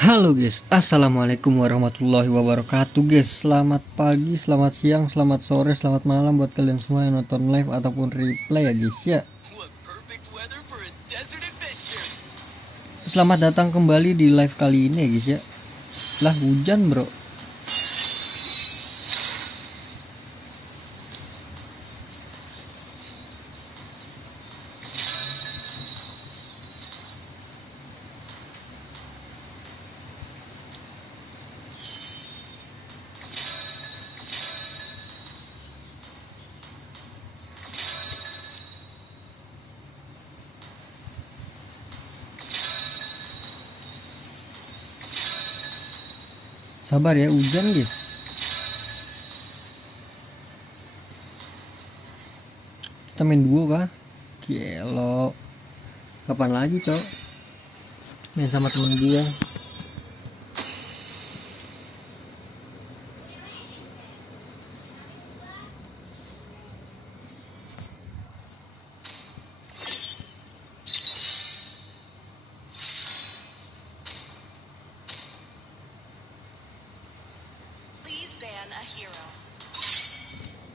Halo guys, assalamualaikum warahmatullahi wabarakatuh guys. Selamat pagi, selamat siang, selamat sore, selamat malam buat kalian semua yang nonton live ataupun replay ya guys ya. Selamat datang kembali di live kali ini ya guys ya. Lah hujan bro. Sabar ya, hujan guys. Kita main duo kah? Gelo. Kapan lagi cok? Main sama temen dia.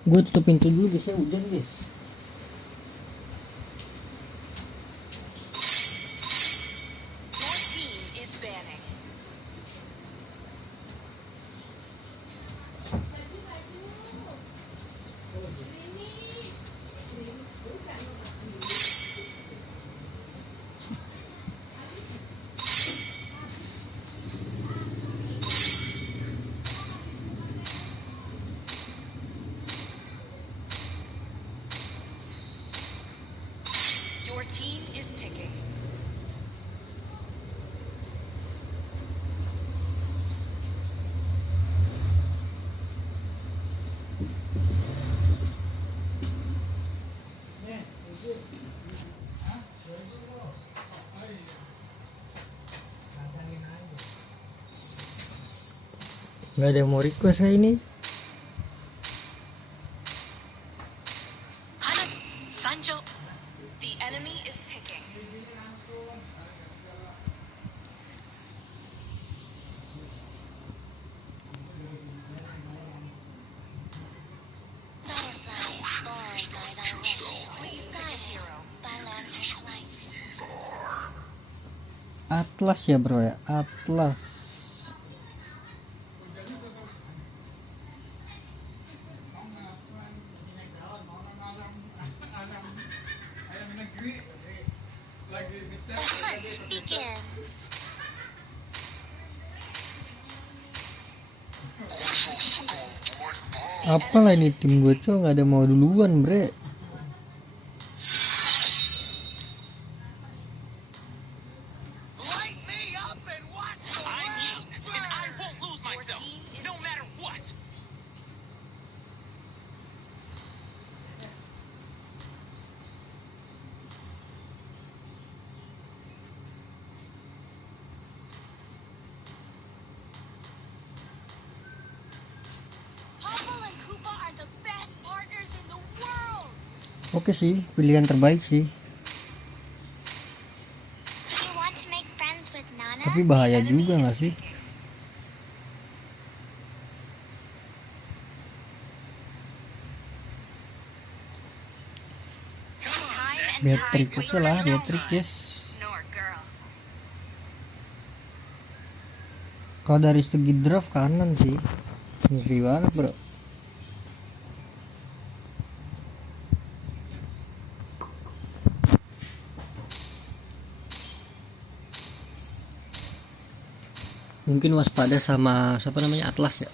Gue tutup pintu dulu guys ya, hujan guys. Team is picking. Gak ada yang mau request ya ini. Sancho, the enemy is picking. Atlas ya bro ya, Atlas. Apalah ini tim gue cok, nggak ada mau duluan bre. Oke sih, pilihan terbaik sih. Tapi bahaya juga nggak sih? Beatrix lah, Beatrix. Kalau dari segi draft kanan sih, ngeri banget bro. Mungkin waspada sama siapa namanya, Atlas ya.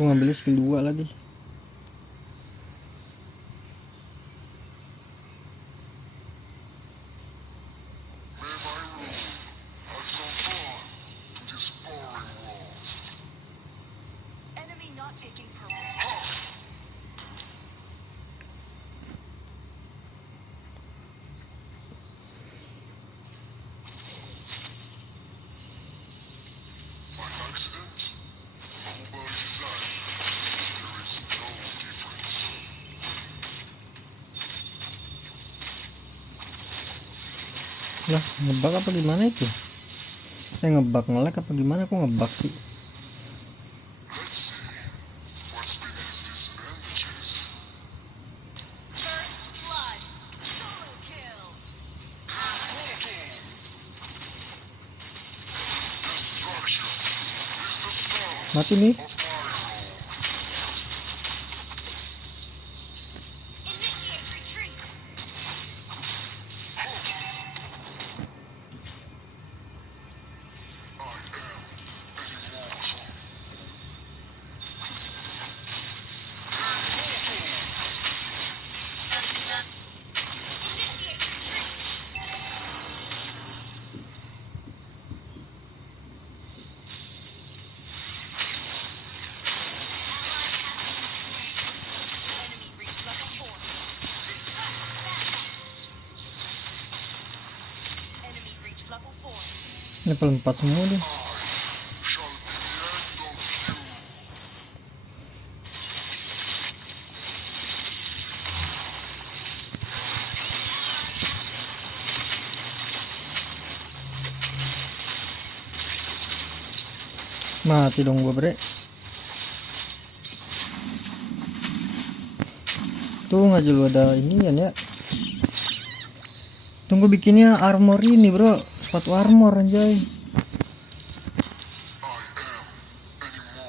Gue ngambilnya skill 2 lagi. Enemy not taking purple. Lah ngebug apa gimana itu? Saya ngebug nge-lag apa gimana? Kok ngebug sih? First blood. Solo kill. Mati nih. Initiate retreat. Initiate retreat. Enemy reached level 4. Enemy reached level 4. Level 4 semua deh. Mati dong gua, bre. Tuh aja lu ada inian ya. Tunggu bikinnya armor ini, bro. Sepatu armor anjay.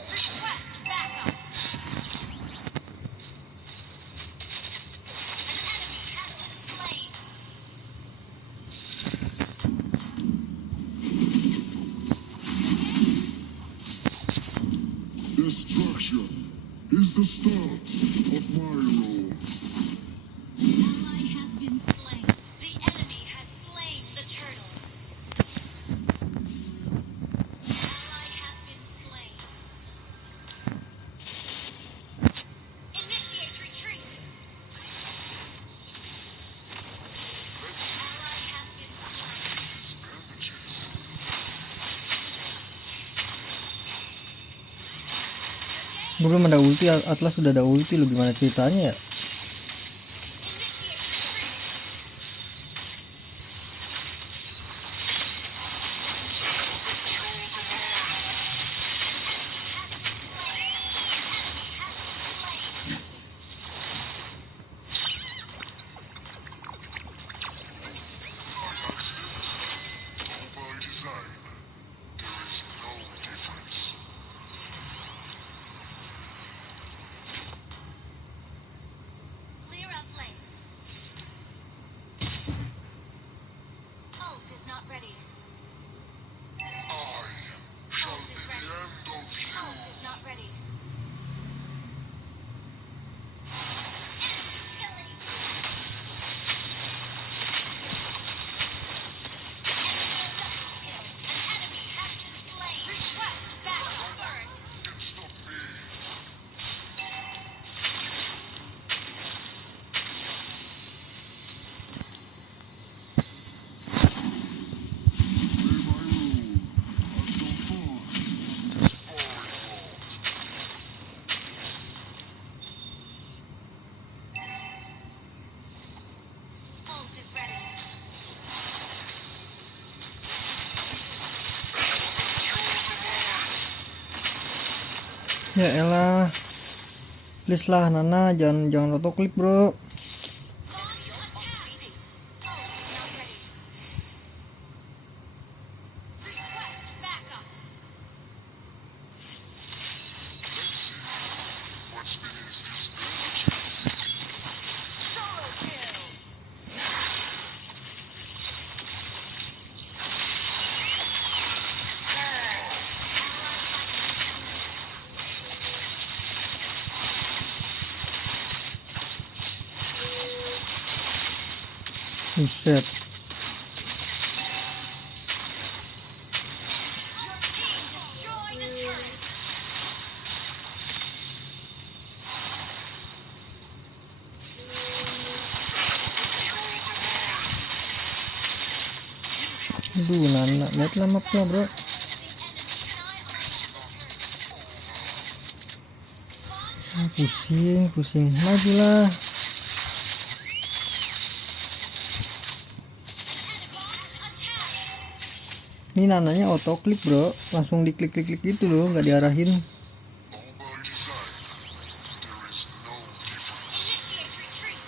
Request backup. An enemy has been slain. Destruction is the start of my rule. Ally has been slain. The enemy has slain the turtle. Ally has been slain. Initiate retreat. Ally has been slain. Gue belum ada ulti, Atlas sudah ada ulti, lu gimana ceritanya ya? Initiate retreat. By design, there is no difference. Clear up lanes. Ult is not ready. Shall Ult be is the ready. end of Ult you. is not ready. Enemy killing. Kill. An enemy has been slain. Request backup. Burn. Can stop me. May my rule are so far this boring world. Ult is ready. Ya elah. Please lah Nana, jangan autoklik, bro. Launch attack. Ult is not ready. Request backup. Let's see what's beneath these bandages. Solo kill. Buset. Your team destroyed a turret. Aduh, Nana, lihatlah mapnya bro. Pusing, majulah. Ini nananya autoklik bro, langsung diklik gitu loh, nggak diarahin. All by design. There is no difference. Initiate retreat.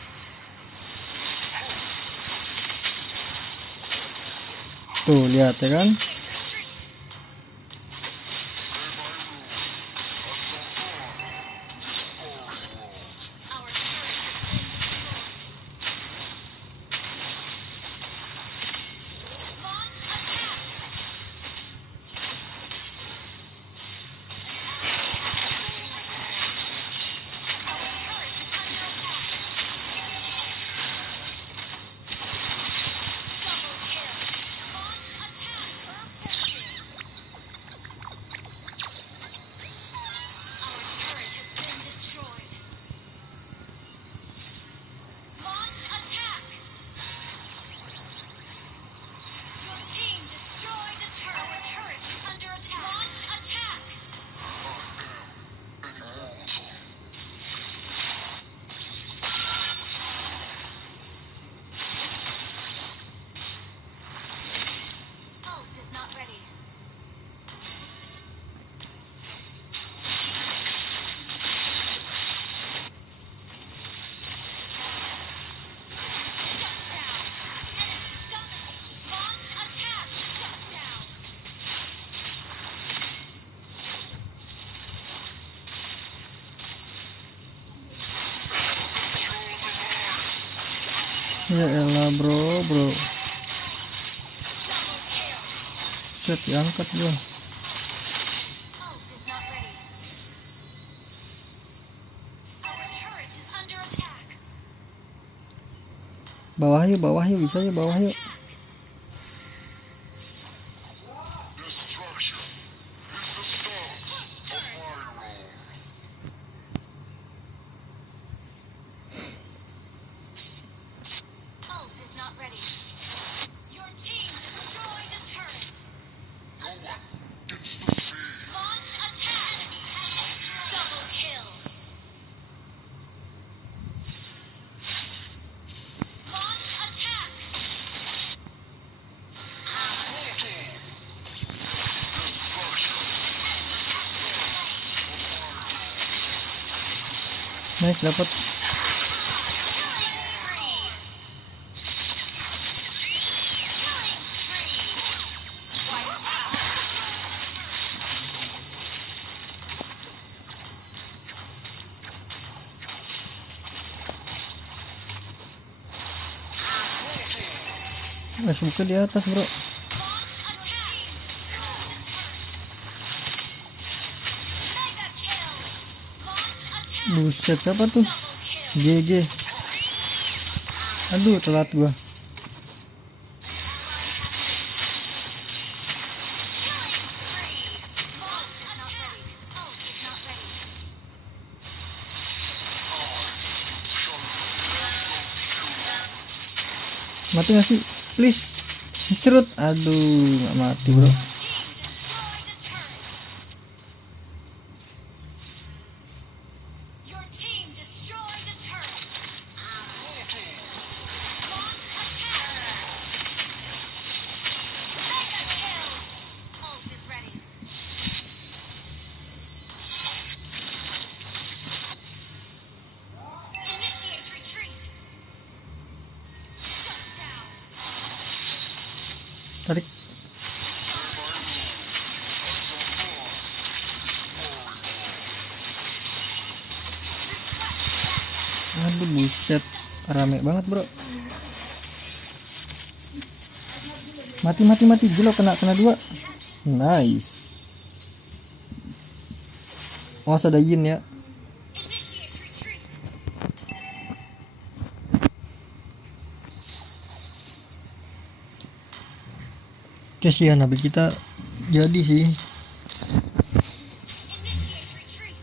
Tuh lihat ya kan. Initiate retreat. Our turret has been destroyed. Launch attack. Our turret is under attack. Double kill. Launch attack. Our turret has been destroyed. Launch attack. Your team destroyed a turret. Our turret is under attack. Launch attack. Ult is not ready. Launch attack. Shut down. Ya elah bro. Double kill. Set diangkat bro. Ult is not ready. Our turret is under attack. Bawah yuk, bisa ya bawah yuk. Destruction is the start of my role. Ult is not ready. Your team destroyed a turret. No one can stop me. Launch attack. Double kill. Launch attack. Nice, dapat. Buka di atas bro. Launch attack. Mega kill. Launch attack. Buset, siapa tuh? Double kill. GG. Aduh, telat gua. Killing spree. Launch attack. Ult is not ready. Mati gak sih? Please. Cerut. Aduh, nggak mati bro. Team destroyed a turret. Your team destroyed a turret. Launch attack. Mega kill. Ult is ready. Initiate retreat. Shut down. Tarik. Aduh, buset. Rame banget bro. Mati. Gila, kena dua. Nice. Oh, ada Yin ya. Initiate retreat. Kasihan HP kita jadi sih. Initiate retreat.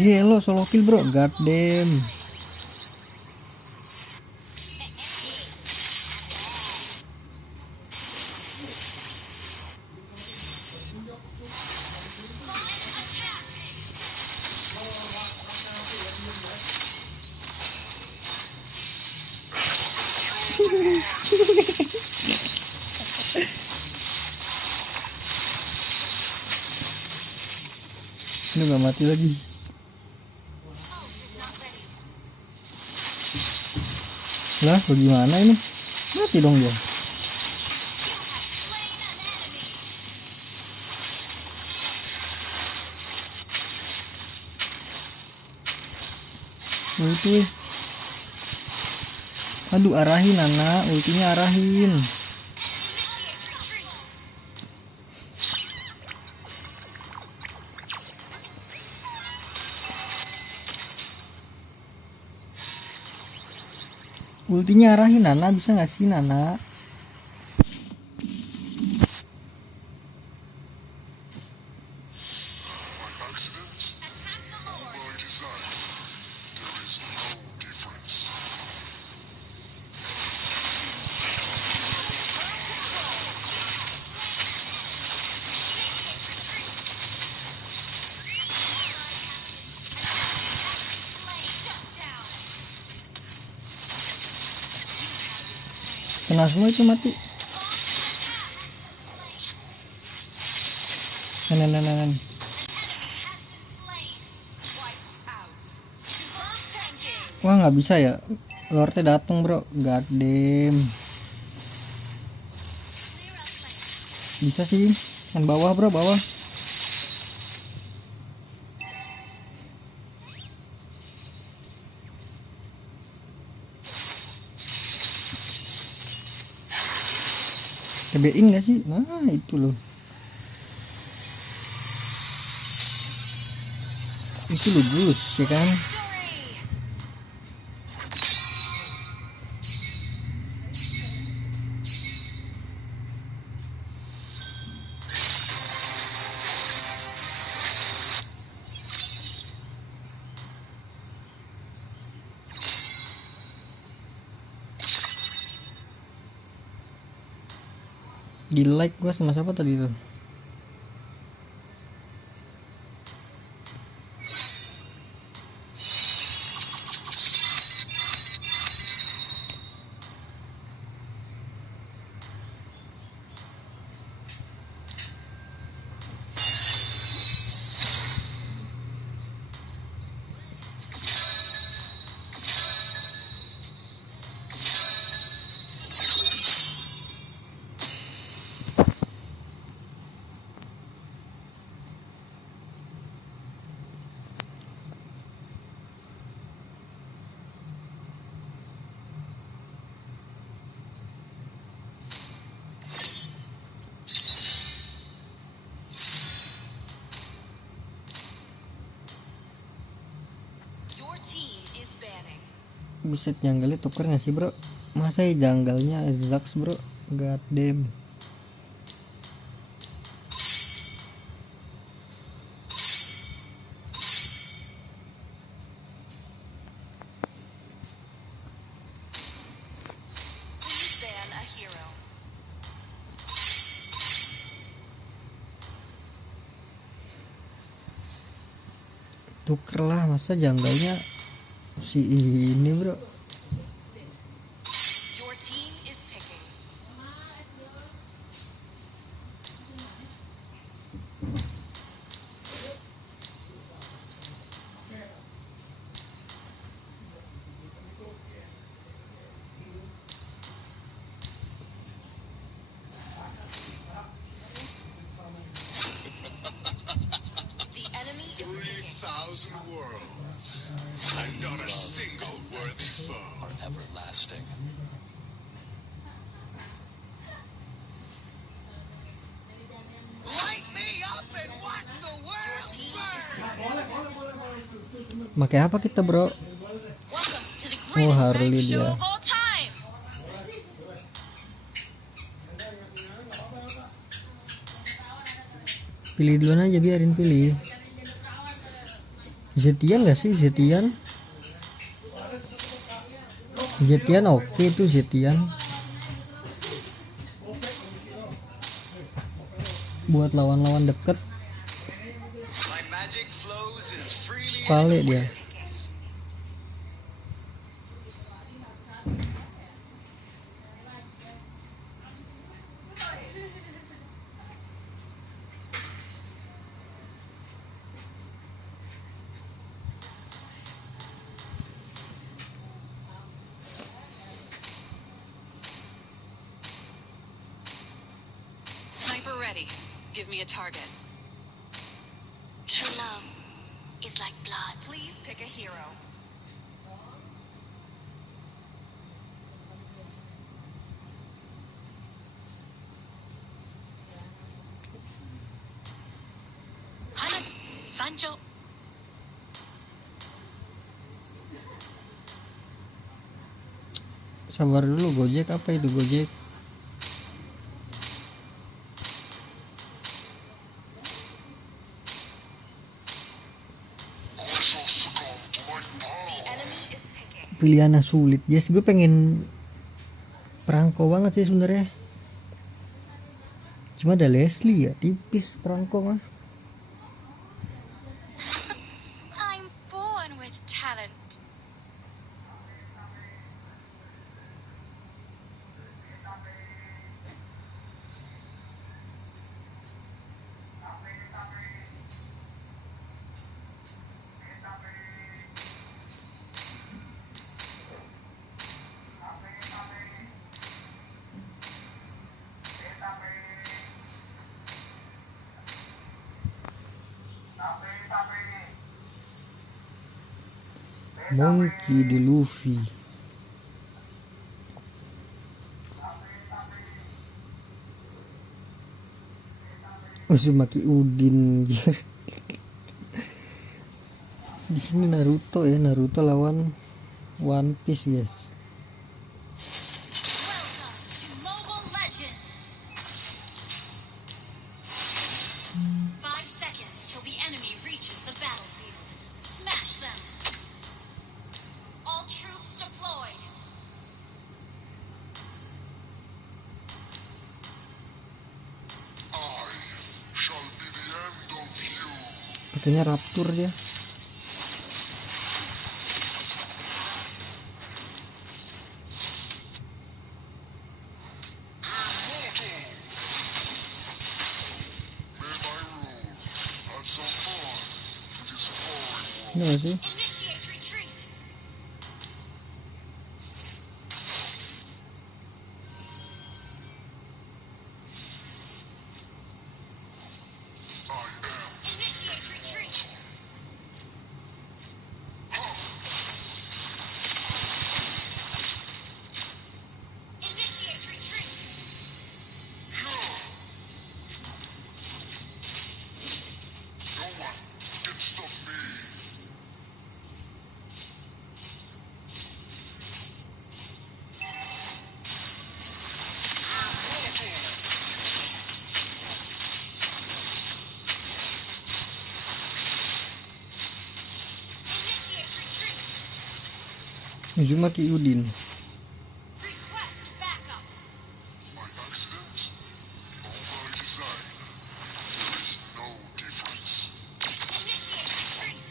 Gelo solo kill bro, god damn. Line attack. Ini gak mati lagi. Ult is not ready. Lah bagaimana ini? Mati dong dia. You have slain an enemy. Ulti. Aduh arahin anak, ultinya arahin. Initiate retreat. Ultinya arahin Nana, bisa gak sih Nana? By accident Attack the Lord. or design, there is no difference. Shut down. Kena semua itu mati. Nenek. Slain. Wiped out. Confirmed tanking. Wah nggak bisa ya. Lordnya datang bro, god damn. Clear outlet. Bisa sih. Kan bawah bro, bawah. TB-in gak sih? Nah itu loh. Itu loh Gus, ya kan? Victory. Di like gua sama siapa tadi tuh? Your team is banning. Buset janggalnya tuker gak sih bro? Masa ya janggalnya Zax bro? God damn. Please ban a hero. Tuker lah, masa janggalnya si ini bro. Your team is picking. The enemy is picking. 3,000 worlds, and not a single worthy foe. Everlasting. Light me up and watch the Your world team burn! is picking. Pakai apa kita bro? Welcome to the Oh greatest Harley bank show dia. of all time. Pilih duluan aja, biarin pilih. Zetian gak sih? Zetian oke tuh Zetian. Buat lawan-lawan deket. Pale dia. Sniper ready. Give me a target. True love is like blood. Please pick a hero. Hana, Sancho. Sabar dulu, Gojek apa itu Gojek? I shall succumb to my power. Enemy is picking. Pilihannya sulit, guys. Gue pengen perangko banget sih sebenarnya. Cuma ada Leslie ya, tipis perangko mah. I'm born with talent. Monkey di Luffy. Uzumaki Udin. Di sini Naruto ya, Naruto lawan One Piece, guys. Welcome to Mobile Legends. 5 seconds till the enemy reaches the battlefield. Smash them. All troops deployed. I shall be the end of you. Pakainya Raptor dia. Immortal. May my rule add some fun to this foreign Ini world. gak sih? Initiate retreat. I am. Initiate retreat. Initiate retreat. No one can stop me. Initiate retreat. Uzumaki Udin. Request backup. By accident or by design, there is no difference. Initiate retreat.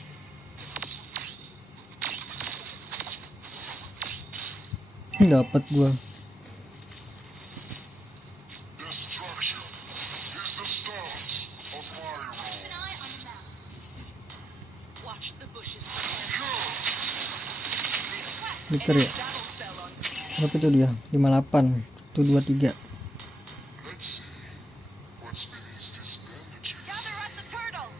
Dapat gua. Destruction is the start of my Keep rule. an eye on the map. Watch the bushes. Request Flicker ya. battle spell on scene. Berapa itu dia? 58. Itu 23. Let's see what's beneath this bandages. Gather at the turtle.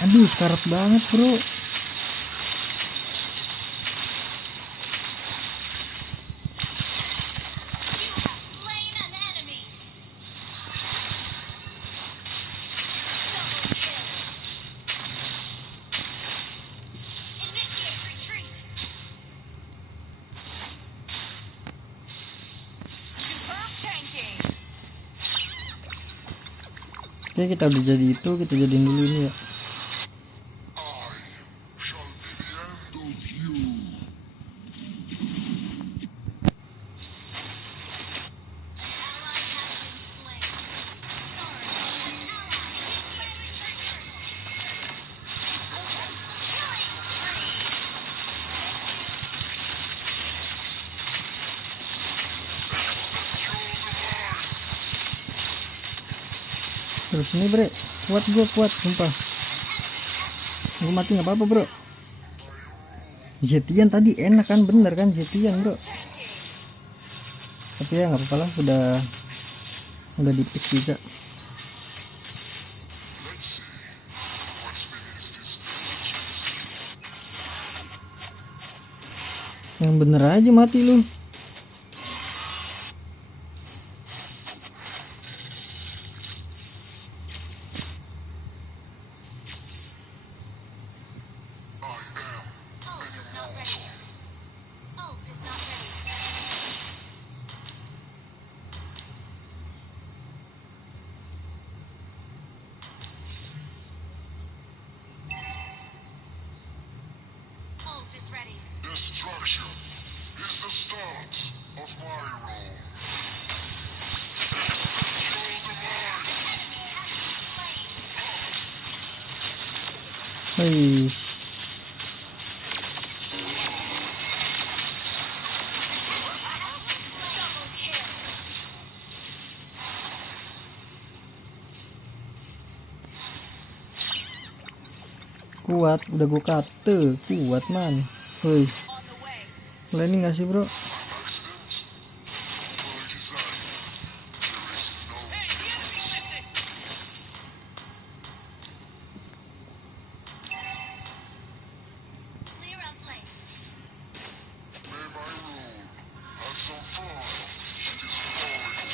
Aduh, sekarat banget, bro. You have slain an enemy. Double kill. Oke, kita udah jadi itu, kita jadiin dulu ini ya. Shall be the end of you. Terus ini bre, kuat gue, kuat sumpah. Gue mati nggak apa-apa bro. Zetian tadi enak kan, bener kan Zetian bro. Tapi ya nggak apa-apa lah, udah di pick juga. Let's see what's beneath this vengeance. Yang bener aja mati lu. Ult is not ready. Ult is not ready. Ult is ready. Destruction is the start of my role. Hei, Double kill. kuat, udah gue kate, kuat man. Hei, landing gak sih bro? Accident by design. There is no difference. Clear up lanes. May my rule have some fun in this boring world.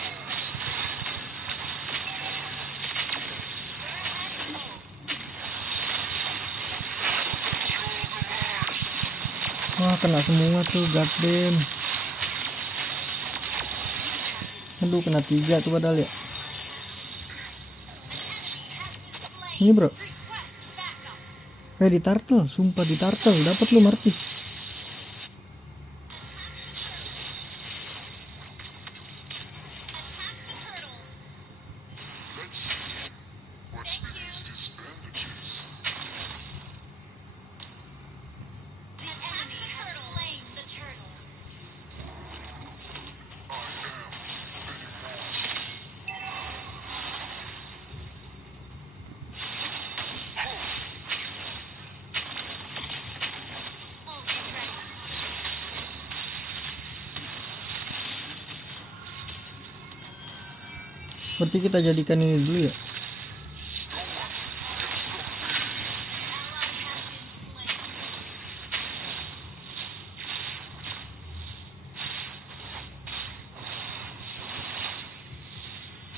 Wah kena semua tuh, goddamn. Aduh kena 3 tuh padahal ya. Ini bro, Request backup. di turtle, sumpah di turtle, dapat lu Martis. Attack the turtle. Let's see what's beneath these bandages. The enemy has slain the turtle. I am an immortal. Ult is ready. Berarti kita jadikan ini dulu ya. Ally has been slain.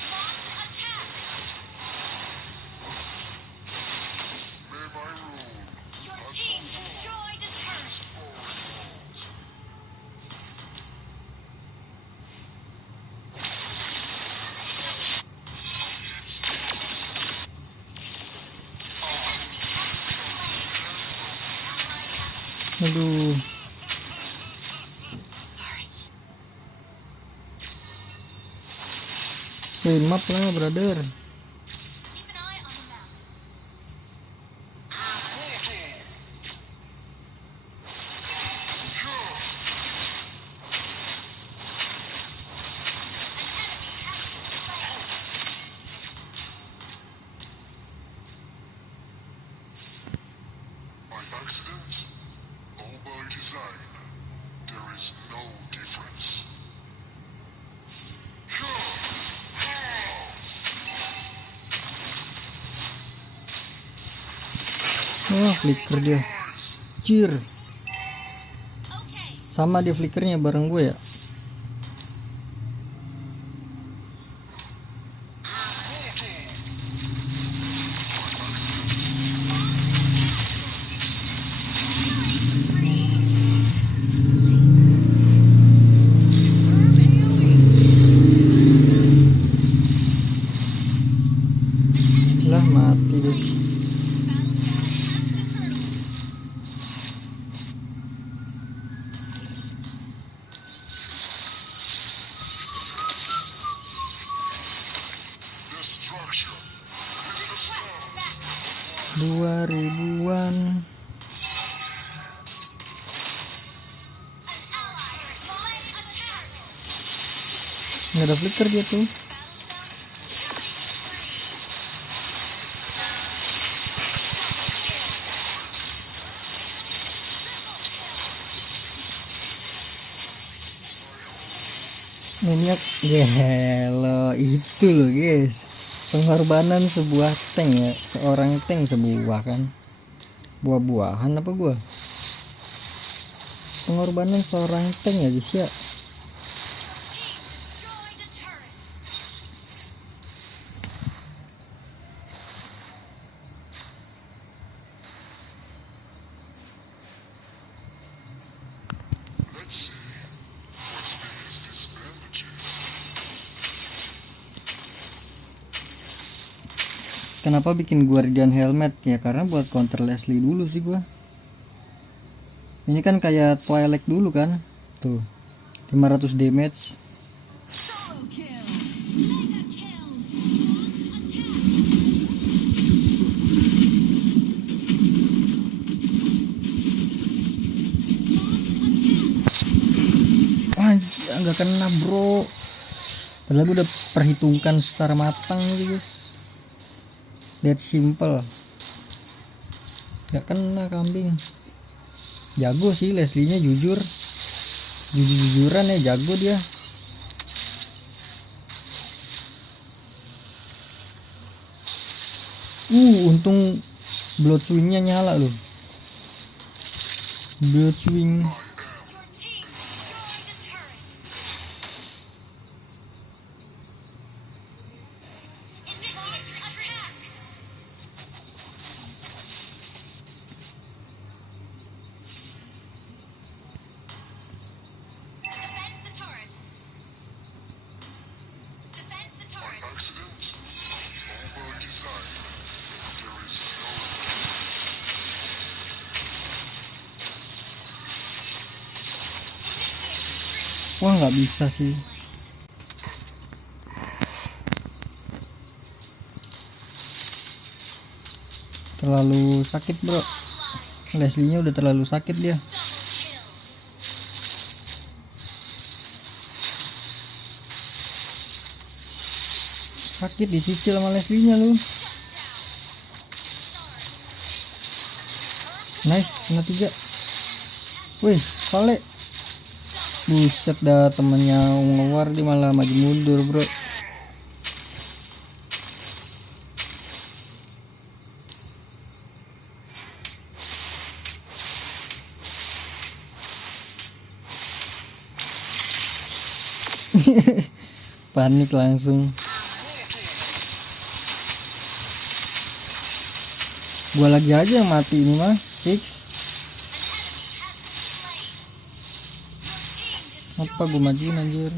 Launch attack. May my rule Your team destroyed a turret. Aduh, Sorry. map lah brother. Keep an eye on the map. By accident or by design, there is no difference. Wah flicker dia, cir. Okay. Sama dia flickernya bareng gue ya. An 2000-an. Nggak ada flicker dia tuh. Minyak gelo itu loh guys, pengorbanan sebuah tank ya, seorang tank sebuah kan, buah-buahan apa gua, pengorbanan seorang tank ya guys ya. Destroyed a turret. Let's see. What's been his disadvantages? Kenapa bikin Guardian Helmet ya, karena buat counter Leslie dulu sih gua. Ini kan kayak Twilight dulu kan, tuh 500 damage. Solo kill. Mega kill. Launch attack. Anjir, nggak kena bro, padahal gua udah perhitungkan secara matang gitu guys. That simple, nggak kena kambing. Jago sih Leslie-nya, jujur-jujuran ya, jago dia. Untung blood swing-nya nyala loh. Blood swing. Your team destroyed a turret. Initiate attack. Defend the turret. Defend the By turret. accident or by design, there is no Wah, nggak bisa sih. Terlalu sakit bro, Leslie-nya udah terlalu sakit dia. Sakit dicicil sama Leslie-nya lu. Nice, kena 3. Wih, Vale. Buset dah, temennya ngewar dia malah maju mundur bro. Panik langsung. Gua lagi aja yang mati ini mah. Fix. Apa gua majuin anjir.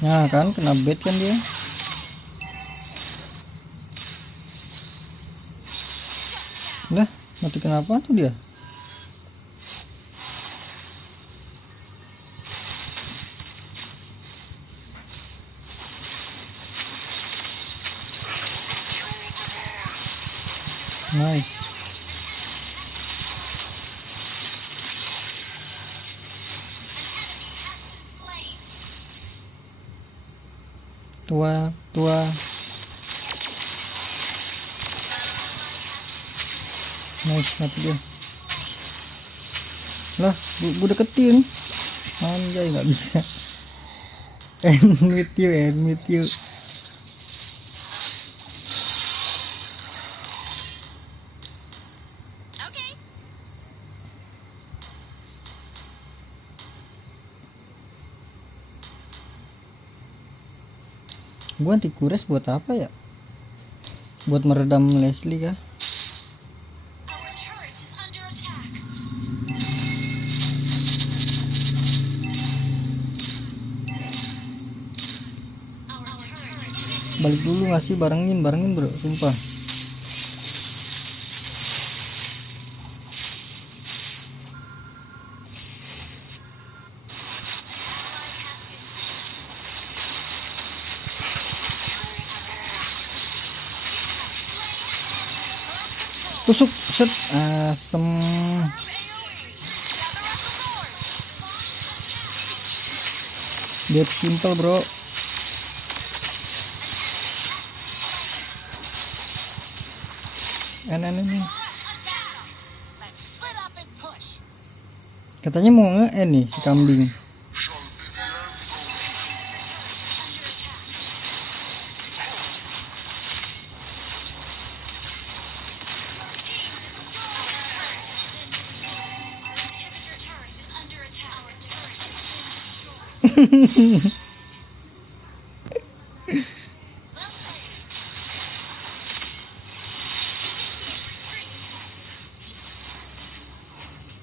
Nah kan kena bait kan dia. Lah, mati kenapa tuh dia? Nice. Tua. Nice, mati dia. Lah, gua deketin. Anjay, nggak bisa. End with you. Okay. Gua anti kures buat apa ya? Buat meredam Leslie kah? Our turret is under attack. Our turret is Balik dulu nggak sih, barengin bro, sumpah. tusuk set asem. That simple bro. Ini katanya mau nge nih si kambing. Shall be the end of Inhibitor turret is under attack. Our turret has been destroyed.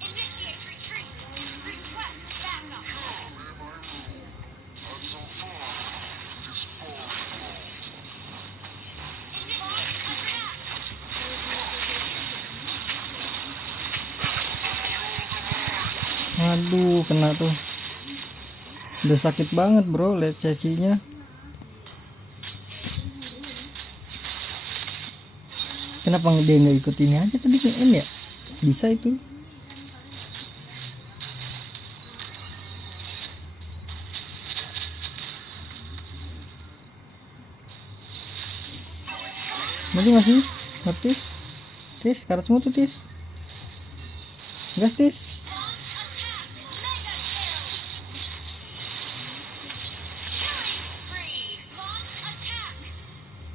Initiate retreat. Request backup. Obey my rule. Had some fun with this boring world. Initiate attack. Aduh, kena tuh. Udah sakit banget bro, lihat cacinya. Kenapa dia nggak ikut ini aja tadi ini ya? Bisa itu. Maju masih? Ngerti? Tis, karat semua tuh Tis. Gas Tis.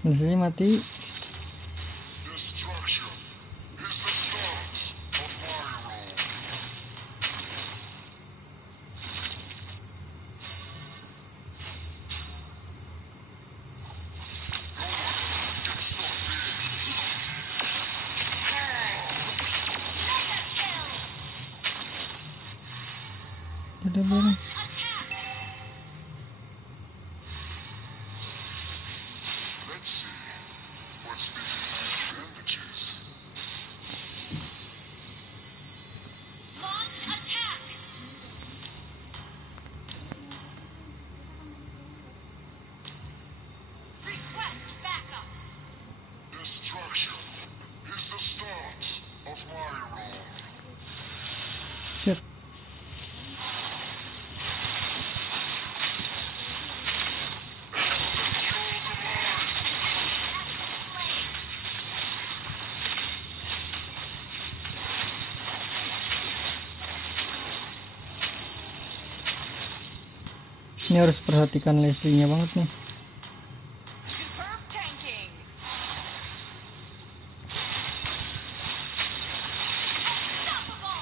Biasanya mati. Destruction is the start of my rule. Get stuck Udah beres. Let's see what's beneath these bandages. Launch attack. Request backup. Destruction is the start of my rule. Shit. Ini harus perhatikan Leslie-nya banget nih. Superb tanking. Unstoppable.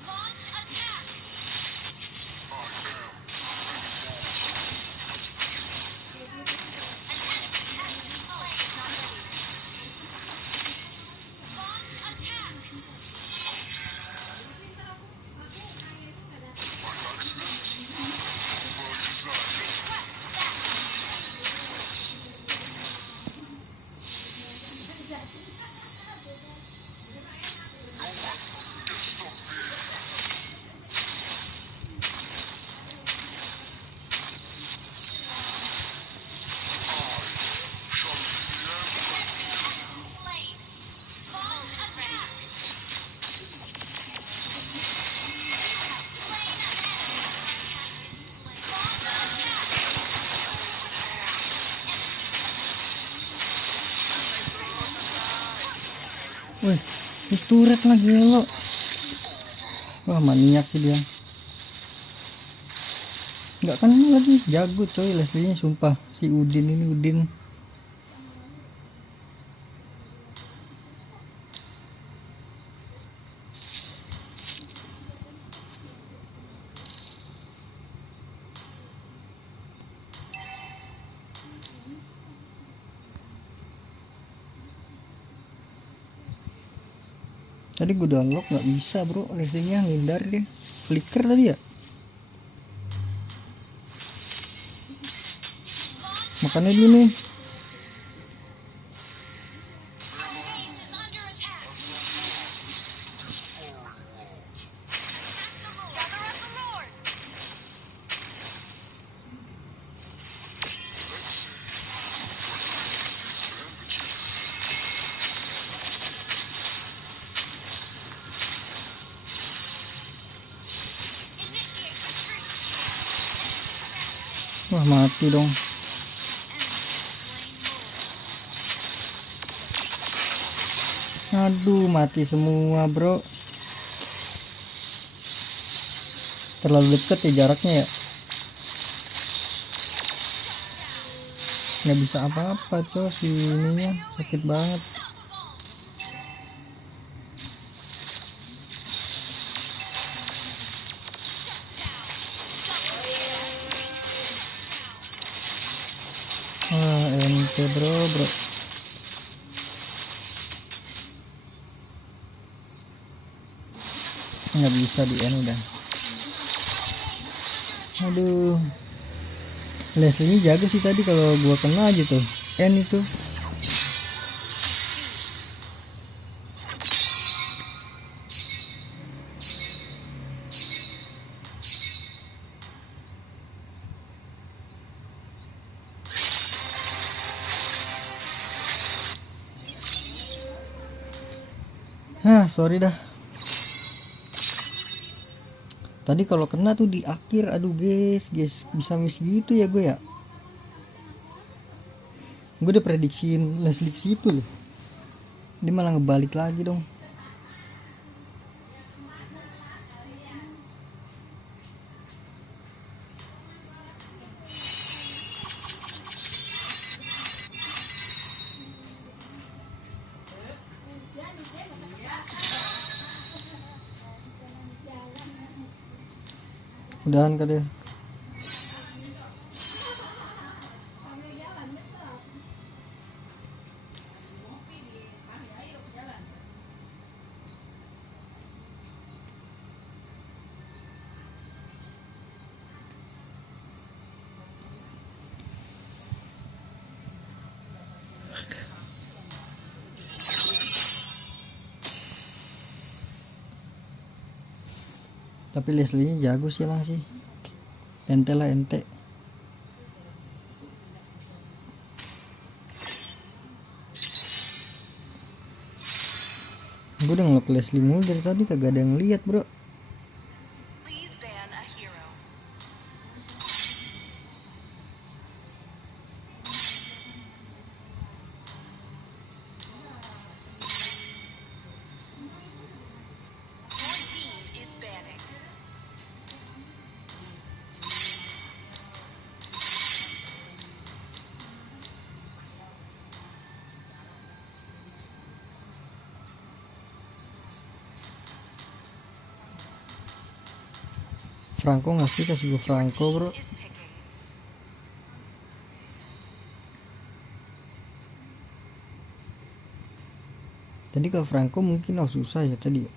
Launch attack. An enemy has been slain. Launch attack. By accident or by design. No one gets stuck there. Shall be the end of Slain. Launch attack. Wih, ini turret lagi lo. Wah, maniak sih dia. Nggak kena lagi, jago coy Leslie-nya sumpah. Si Udin ini Udin. Tadi gue udah lock nggak bisa bro, Leslie-nya ngindar deh. Flicker tadi ya. Makannya dulu nih. Base is under attack. this boring world. Gather up the Lord. Let's see what's beneath this Wah, mati dong. Aduh, mati semua, bro. Terlalu deket ya jaraknya ya. Nggak bisa apa-apa, coy. Si ininya sakit banget. Wah, ente bro. Nggak bisa di end udah. Aduh, Leslie ini jago sih tadi, kalau gua kena aja tuh end itu. Sorry dah. Tadi kalau kena tuh di akhir, aduh guys, bisa miss gitu ya gue ya. Gue udah prediksiin Leslie situ loh. Dia malah ngebalik lagi dong. Udahan kali ya. Tapi Leslie-nya jago sih emang sih. Ente lah ente. Gue udah ngelok Leslie mulu dari tadi, kagak ada yang lihat bro. Please ban a hero. Your team is banning. Franco kasih gue Franco bro. Is picking. Tadi ke Franco mungkin susah ya tadi.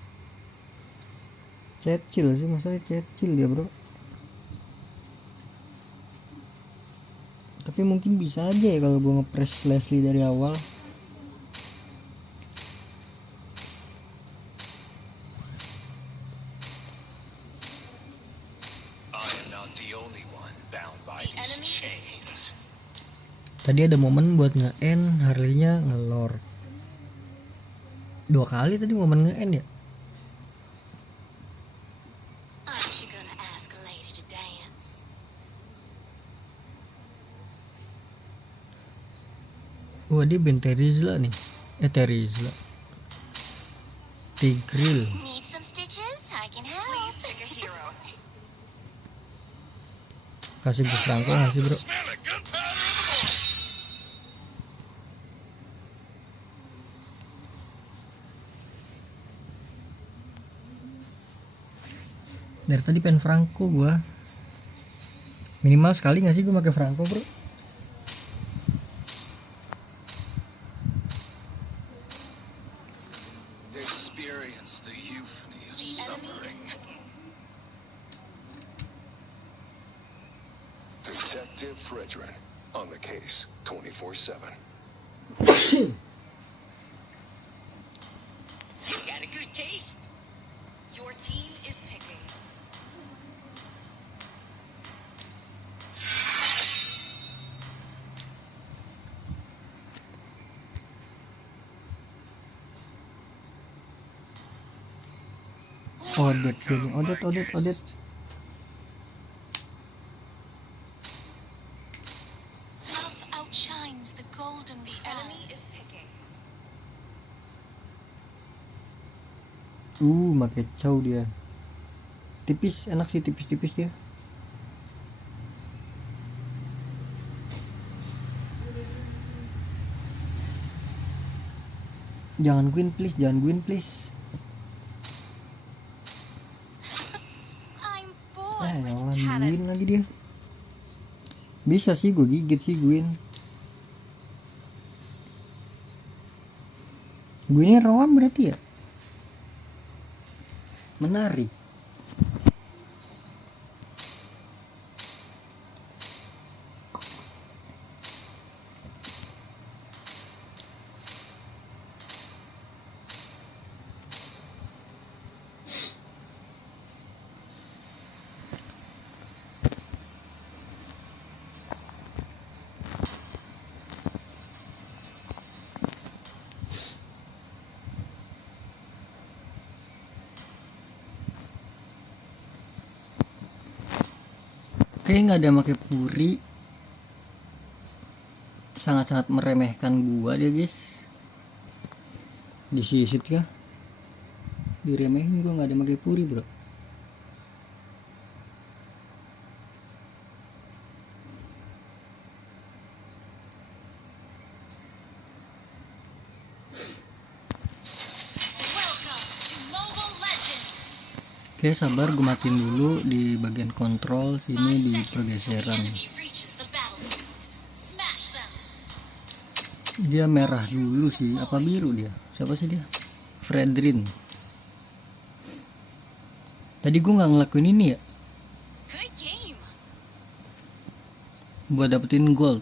Cecil sih, masalahnya Cecil dia bro. Tapi mungkin bisa aja ya kalau gue ngepress Leslie dari awal. I am not the only one bound by The these enemy is chains. Tadi ada momen buat nge-end, Harley-nya ngelor. 2 kali tadi momen nge-end ya. Aren't you gonna ask a lady to dance? Wah, dia Ben Terizla nih. Terizla. Tigril. Need some stitches? I can help. Please pick a hero. Kasih gue Franco ngasih bro. Smell it, gunpowder! Dari tadi pengen Franco gua. Minimal sekali gak sih gue pakai Franco bro? Experience the euphony of The enemy is suffering. picking. Detective Fredrin on the case 24/7. You got a good taste. Your team is picking. Odet sini, Odet. Make cow dia. Tipis, enak sih, tipis-tipis dia. Jangan Gwyn please, jangan Gwyn please. I'm born with Jangan talent. Gwyn lagi dia. Bisa sih gue gigit sih Gwyn. Gwynnya roam berarti ya. Menarik. Kayaknya nggak ada pakai puri. Sangat-sangat meremehkan gua dia guys. Disisit kah? Diremehin gua nggak ada pakai puri bro. Welcome to Mobile Legends. Oke sabar, gue matiin dulu di bagian kontrol sini di pergeseran. Enemy reaches the battlefield. Smash them. Dia merah dulu sih, apa biru dia? Siapa sih dia? Fredrin. Tadi gue nggak ngelakuin ini ya, Good game. buat dapetin gold.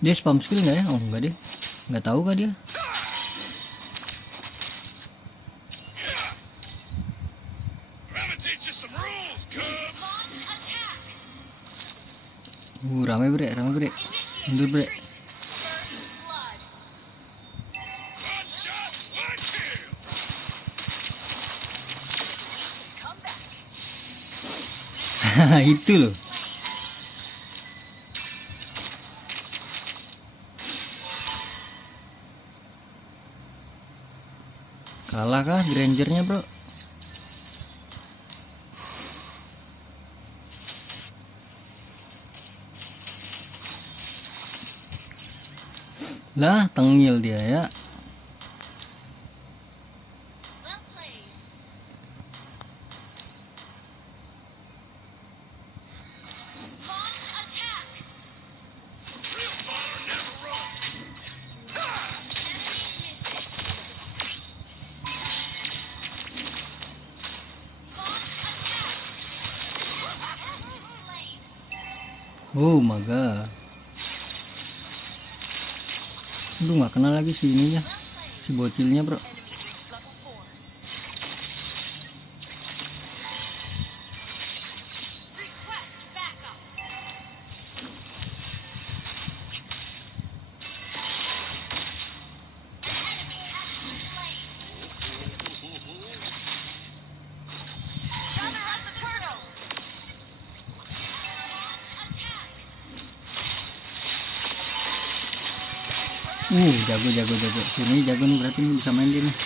Dia spam skill nggak ya? Oh enggak deh, nggak tahu kah dia? I'm gonna teach you some rules, Cubs. Launch attack. Rame bre, rame bre. Initiate Mundur bre. retreat. First blood. One shot, one kill. Come back. Itu loh. Kalah kah Grangernya bro? Lah tengil dia ya. Well played. Launch attack. Real fighter never runs. Launch attack. Slain. Oh my god. Aduh nggak kenal lagi si ininya, si bocilnya bro. Enemies reached level 4. Request backup. An enemy has been slain. Gather at the turtle. Launch attack. Jago. Sini jago nih, berarti ini bisa main dia nih. Double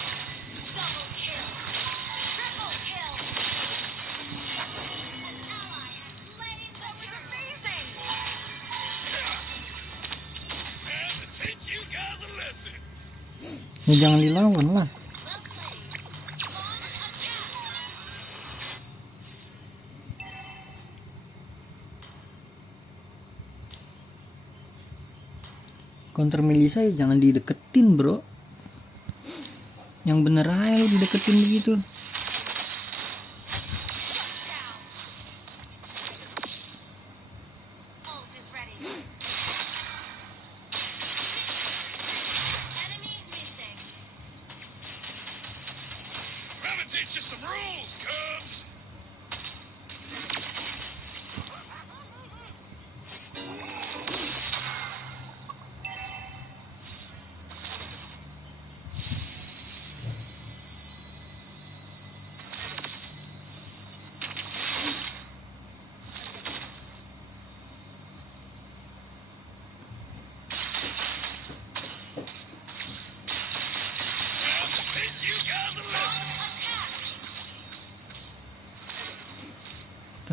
kill. Triple kill. An ally has slain the amazing. And to teach you guys a lesson. Ya jangan dilawan lah. Well played. Launch attack. Counter Melisa ya jangan dideketin bro. Yang bener aja lu dideketin begitu. Down. Ult is ready. Enemy missing. I'm gonna teach you some rules, Cubs.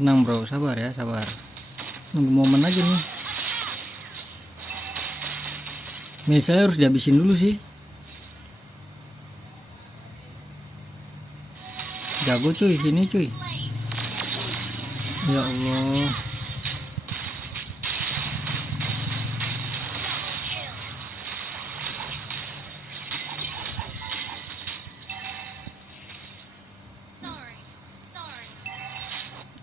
Tenang bro, sabar ya, sabar. Nunggu momen aja nih. Misalnya harus dihabisin dulu sih. Jago cuy, sini cuy. Ya Allah.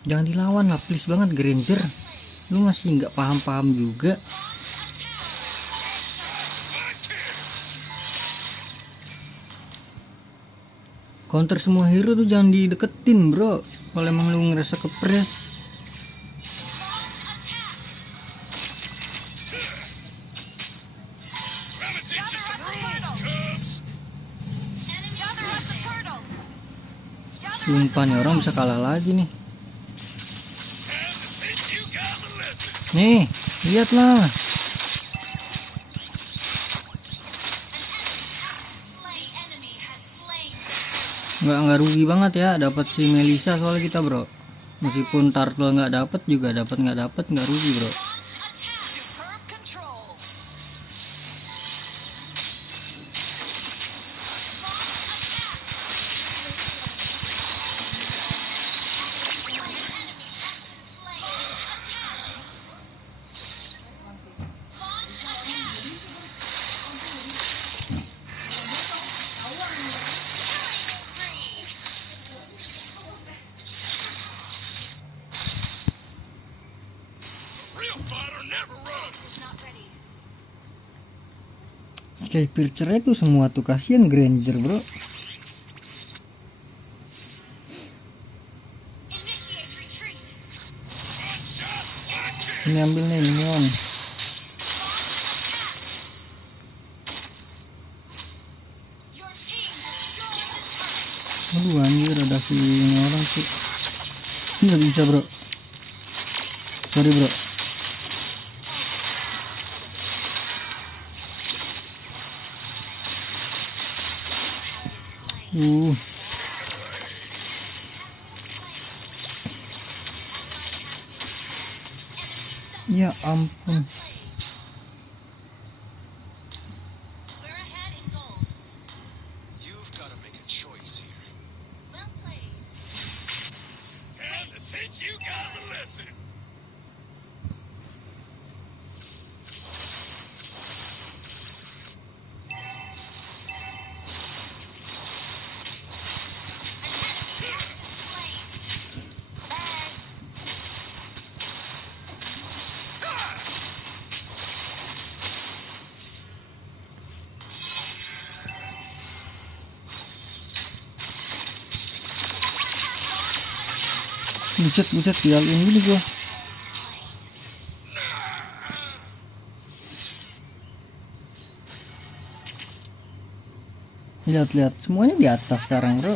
Jangan dilawan lah, please banget Granger. Lu masih nggak paham-paham juga. Counter semua hero tuh jangan dideketin bro. Kalau emang lu ngerasa kepres. Sumpah nih orang bisa kalah lagi nih. Nih, lihatlah. Nggak rugi banget ya dapat si Melissa soalnya kita bro. Meskipun turtle nggak dapat juga nggak dapat nggak rugi bro. Skypiercer itu semua tuh kasihan Granger bro. Ini ambil nih minion. Aduh anjir ada si ini orang tuh. Nggak bisa bro. Sorry bro. Ya ampun. You've got to make a choice here. Time to teach you guys a lesson. Buset dialin gini gua. Lihat semuanya di atas sekarang bro.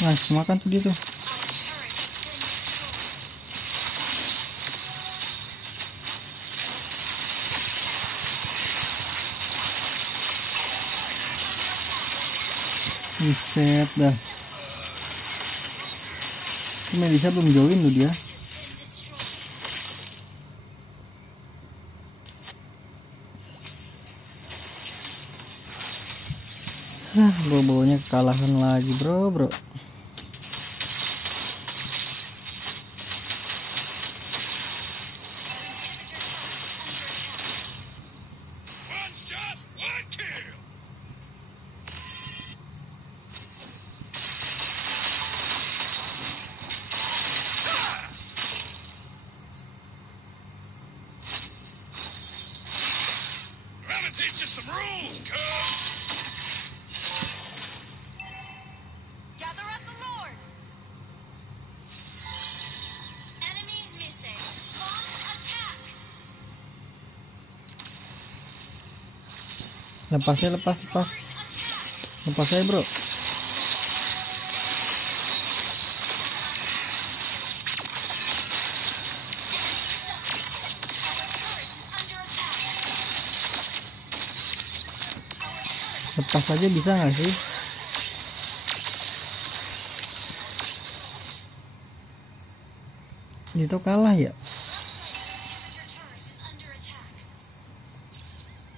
Nah, makan tuh dia tuh. Buset dah. Melissa belum join tuh dia. Bawanya kekalahan lagi bro. One shot, one kill. Let me teach you some rules, cuz. Gather up the Lord. Enemy missing. Launch attack. Lepas saya bro. Lepas aja bisa nggak sih? Itu kalah ya? Inhibitor turret is under attack.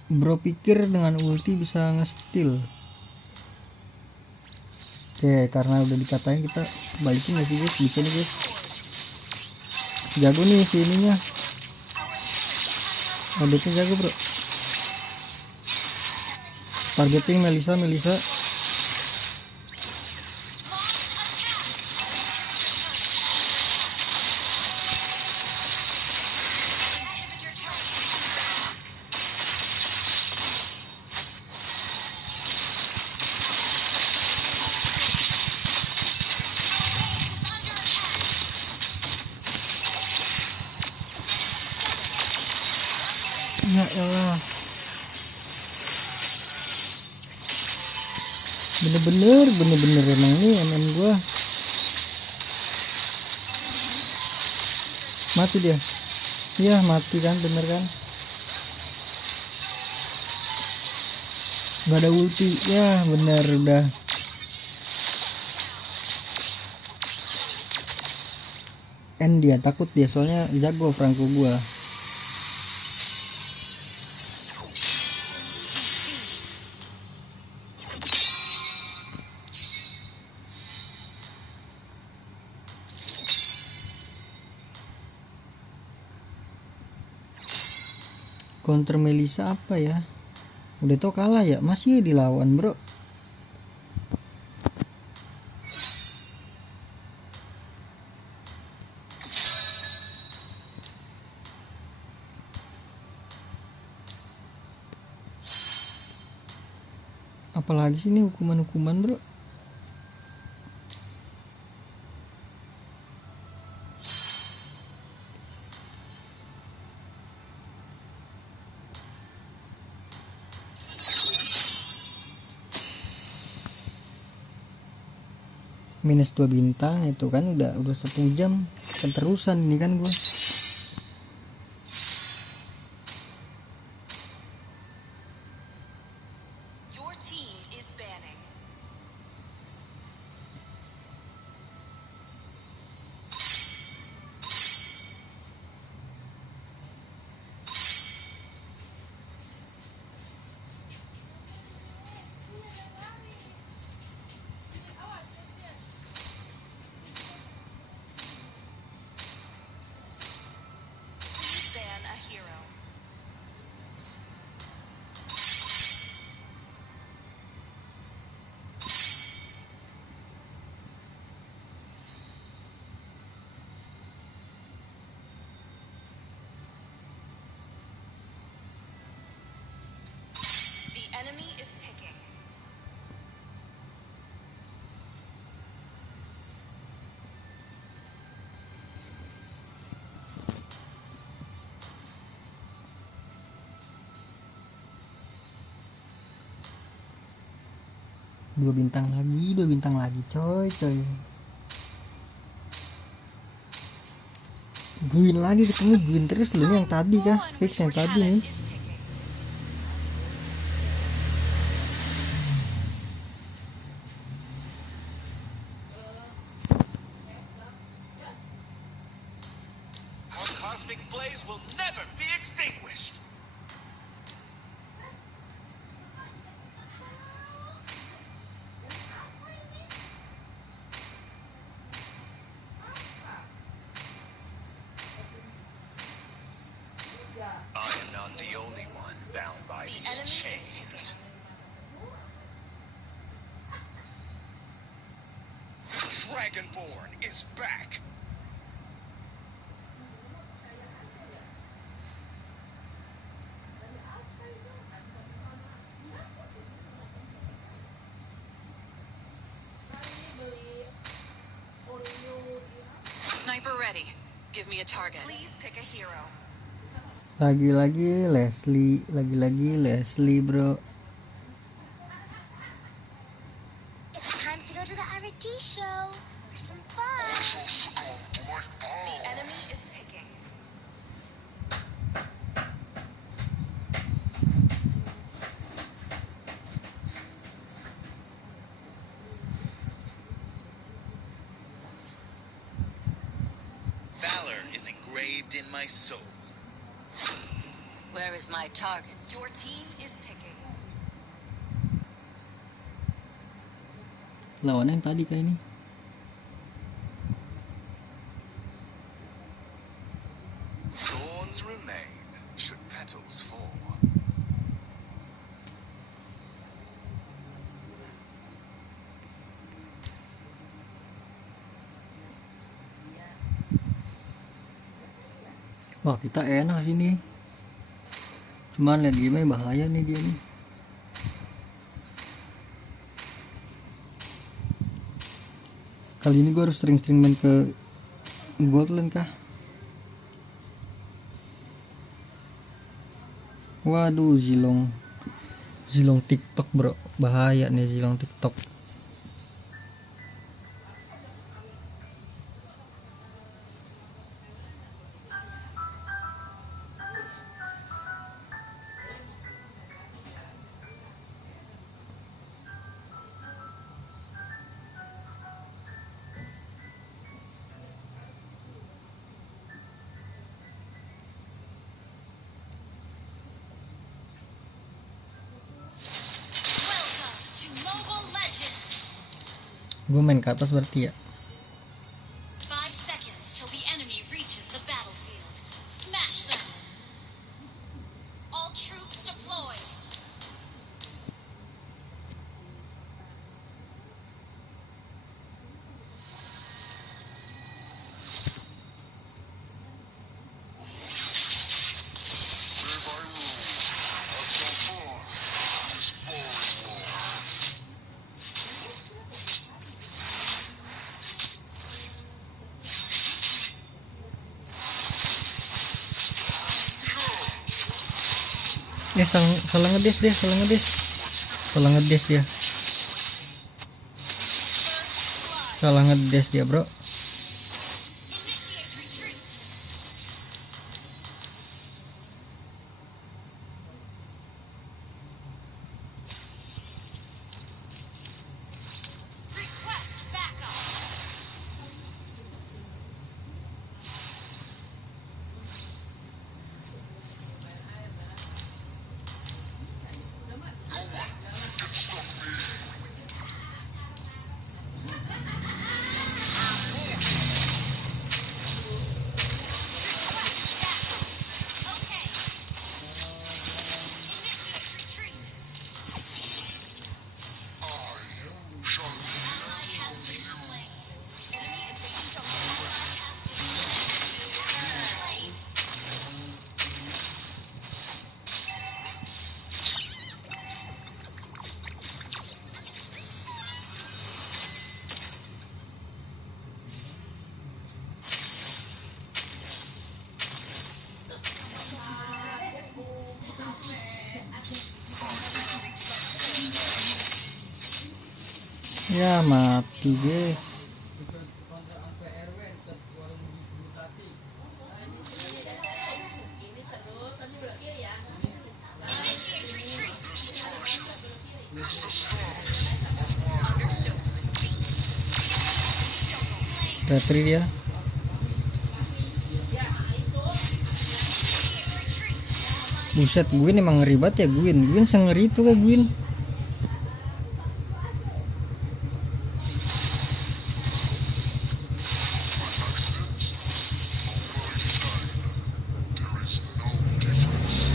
Bro pikir dengan ulti bisa nge-steal. Oke, karena udah dikatain kita balikin ya sih guys. Bisa nih guys. Jago nih si ininya. Adiknya jago bro. Targeting Melissa. Ya elah. Bener-bener emang nih MM gua. Mati dia. Iya mati kan, bener kan. Gak ada ulti. Ya bener udah. End dia, takut dia soalnya jago Franco gua. Counter Melissa apa ya? Udah tau kalah ya, masih dilawan bro. Apalagi sih ini hukuman bro. Minus 2 bintang itu kan udah 1 jam keterusan ini kan gua. Your team is banning. Please ban a hero. The enemy is picking. Dua bintang lagi coy. Buin lagi ketemu buin terus loh, ini yang tadi kah? Fix yang tadi nih. Is picking. Our cosmic blaze will never be extinguished. Dragonborn is back. Sniper ready. Give me a target. Please pick a hero. Lagi-lagi Leslie bro. It's time to go to the R&D show for some fun. I shall succumb to my power. Enemy is picking. Valor is engraved in my soul. Where is my target? Your team is picking. Lawannya yang tadi kayak ini. Thorns remain should petals fall. Wah kita enak sini. Cuman lihat gimana bahaya nih dia nih. Kali ini gue harus sering-sering main ke Goldland kah? Waduh Zilong TikTok bro, bahaya nih Zilong TikTok. Welcome to Mobile Legends. Gue main ke atas berarti ya. 5 seconds till the enemy reaches the battlefield. Smash them. All troops deployed. May my rule have some fun in this boring world. Salah ngedes dia. Salah ngedes dia bro. Initiate retreat. Request backup. Okay. Initiate retreat. Shall Ally has been slain. Enemy advanced on slain. Ya mati guys. Initiate retreat. this time is the start of my rule. Battery dia. Initiate retreat. Buset, Gwyn emang ngeri banget ya Gwyn sengeri itu kayak Gwyn. Accident or by design, there is no difference.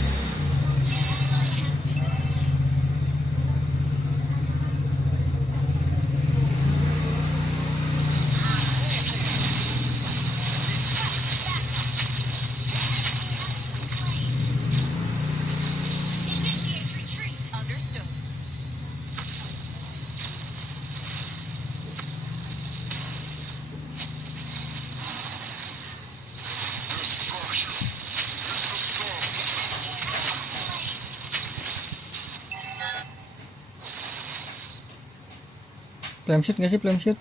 Flame shoot nggak sih, flame shoot?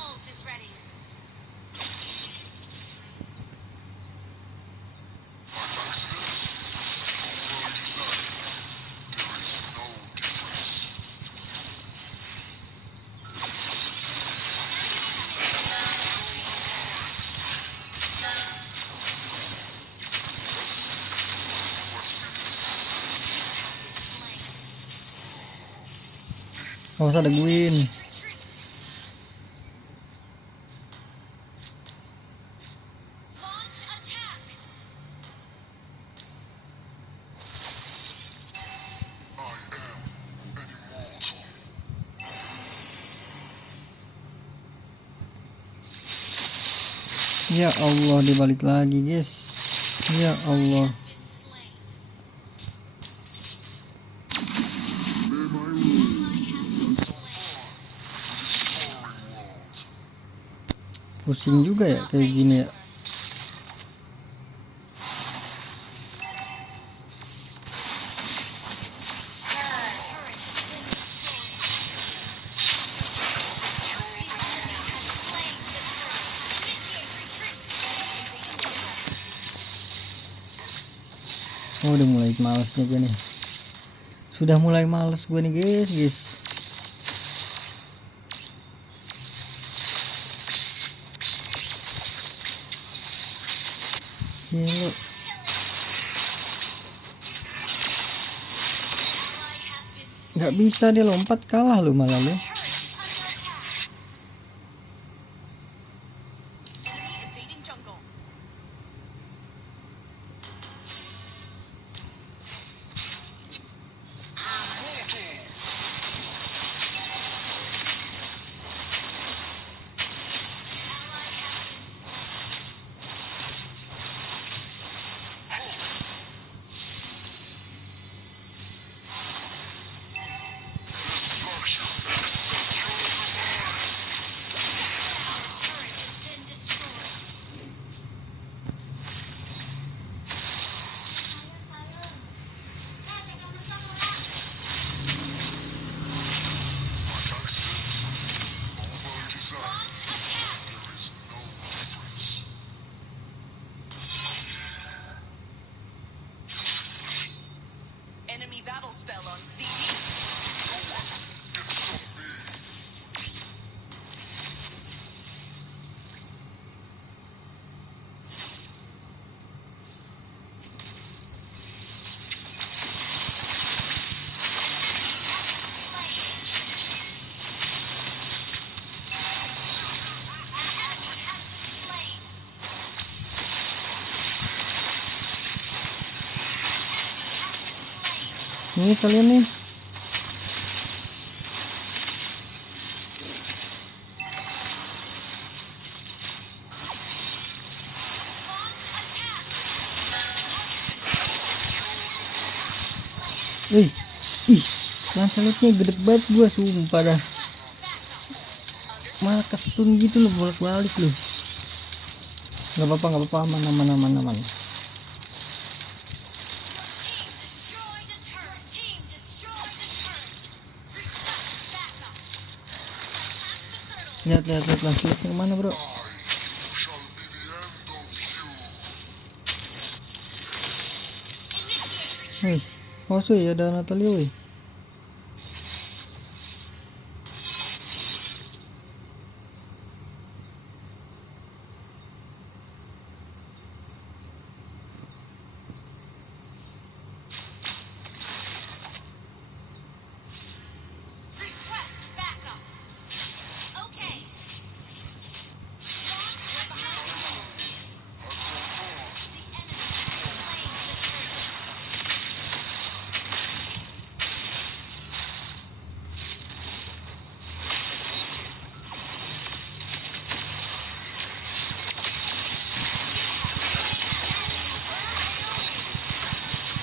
Ult is ready. Awas ada Gwyn. Launch attack. Ya Allah, dibalik lagi guys. Ya Allah. Been slain. Pusing juga ya kayak gini ya. Oh, udah mulai males nih gue nih. Sudah mulai males gue nih guys. Gila. Nggak bisa dia lompat, kalah lu malah lu. Enemy invading jungle. Turret has been destroyed. Launch attack. Enemy battle spell on CD. Ini kalian nih. Ih, lancelotnya gede banget gua sumpah dah. Malah kestun gitu loh, bolak-balik loh. Nggak apa-apa, aman. Team destroyed a turret. Request backup. Attack the turtle. Lihat lancelotnya kemana bro? Shall be the end of you. Initiate Hei, retreat. awas weh, ada Natalia weh. Request backup. Okay. Have some fun. The enemy has slain the turret.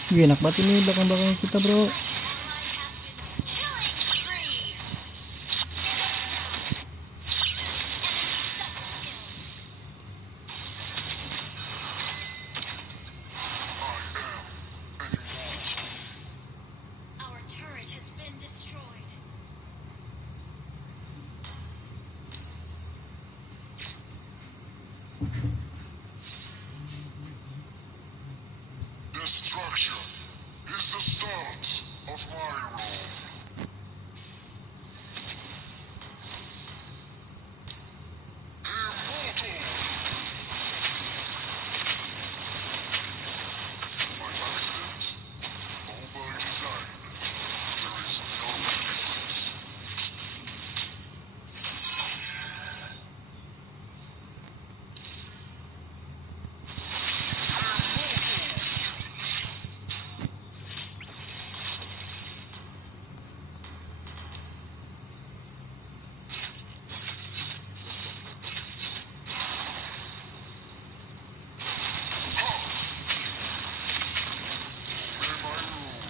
Wih, enak banget ini belakang-belakang kita bro. Killing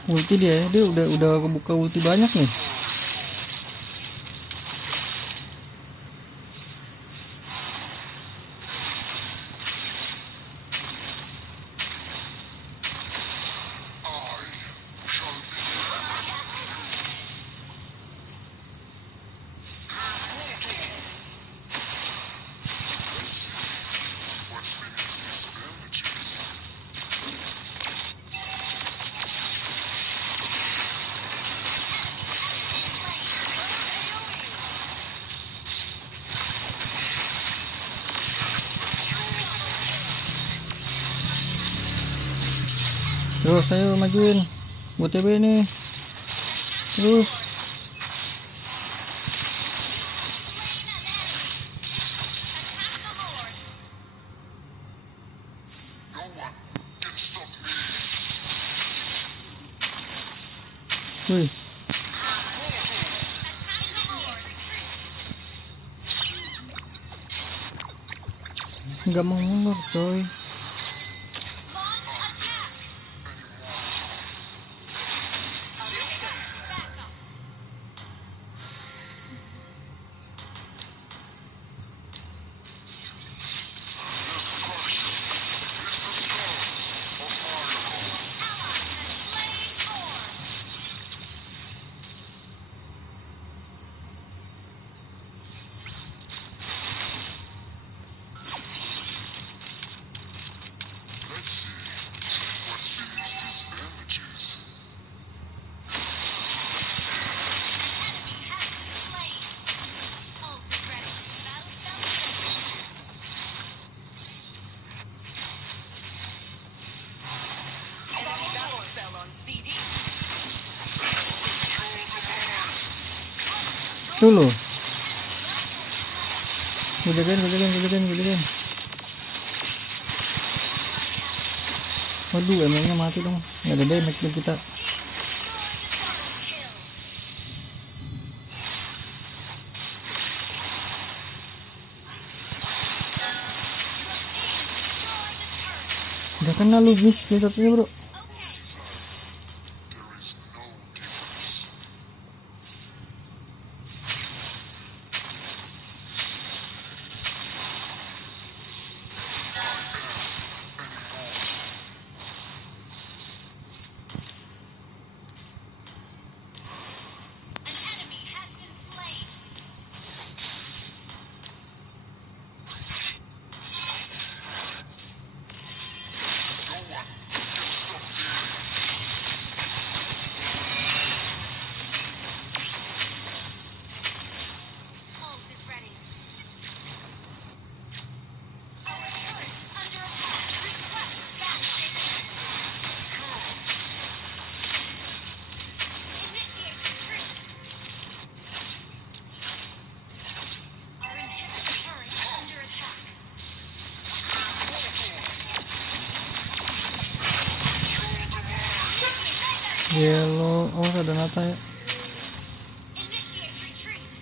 Ulti dia udah kebuka ulti banyak nih. What's beneath these bandages? Terus ayo majuin buat TB nih. Terus No one can stop me. wih, nggak mau mundur coy. Launch attack. Backup. Destruction is the start of fireball. Slain Thor. Let's see what's beneath these bandages. Enemy has been slain. Ult is ready. Battle spell ready. Enemy battle spell on CD. Dulu. Gue jagain. Waduh, emangnya mati dong. Nggak ada damage dong kita. Udah kena lu bis jatuhnya bro. There is no difference. An enemy has been slain. No one can stop me. Ult is ready. Our turret is under attack. Request backup. Initiate retreat. Our inhibitor turret is under attack. Yellow, oh ada Nata ya. Initiate retreat.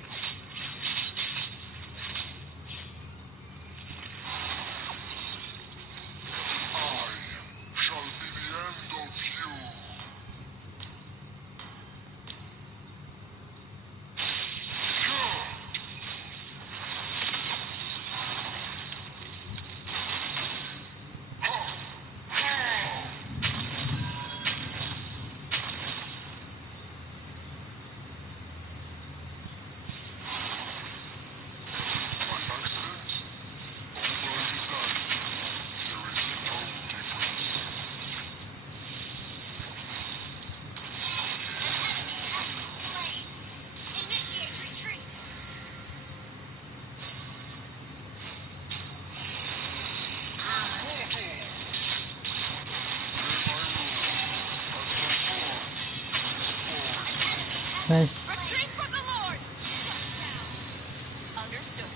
I shall be the end of you. By accident or by design, there is no difference. Slain. Initiate retreat. Nice. Retreat from the Lord. Understood.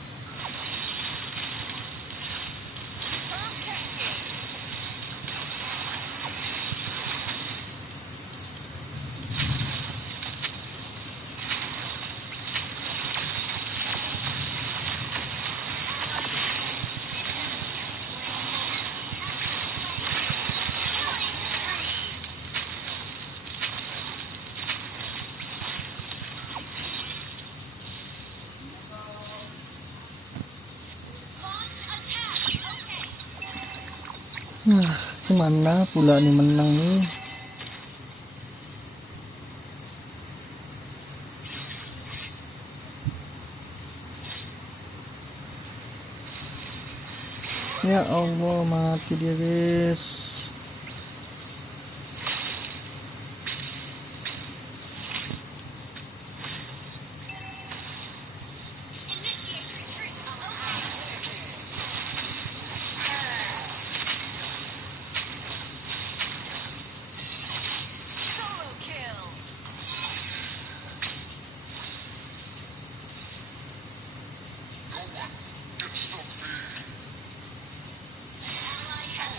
Okay. Kemana pula nih menang nih? Ya Allah, mati dia guys. Initiate retreat. Solo kill. No one can stop me. Ally has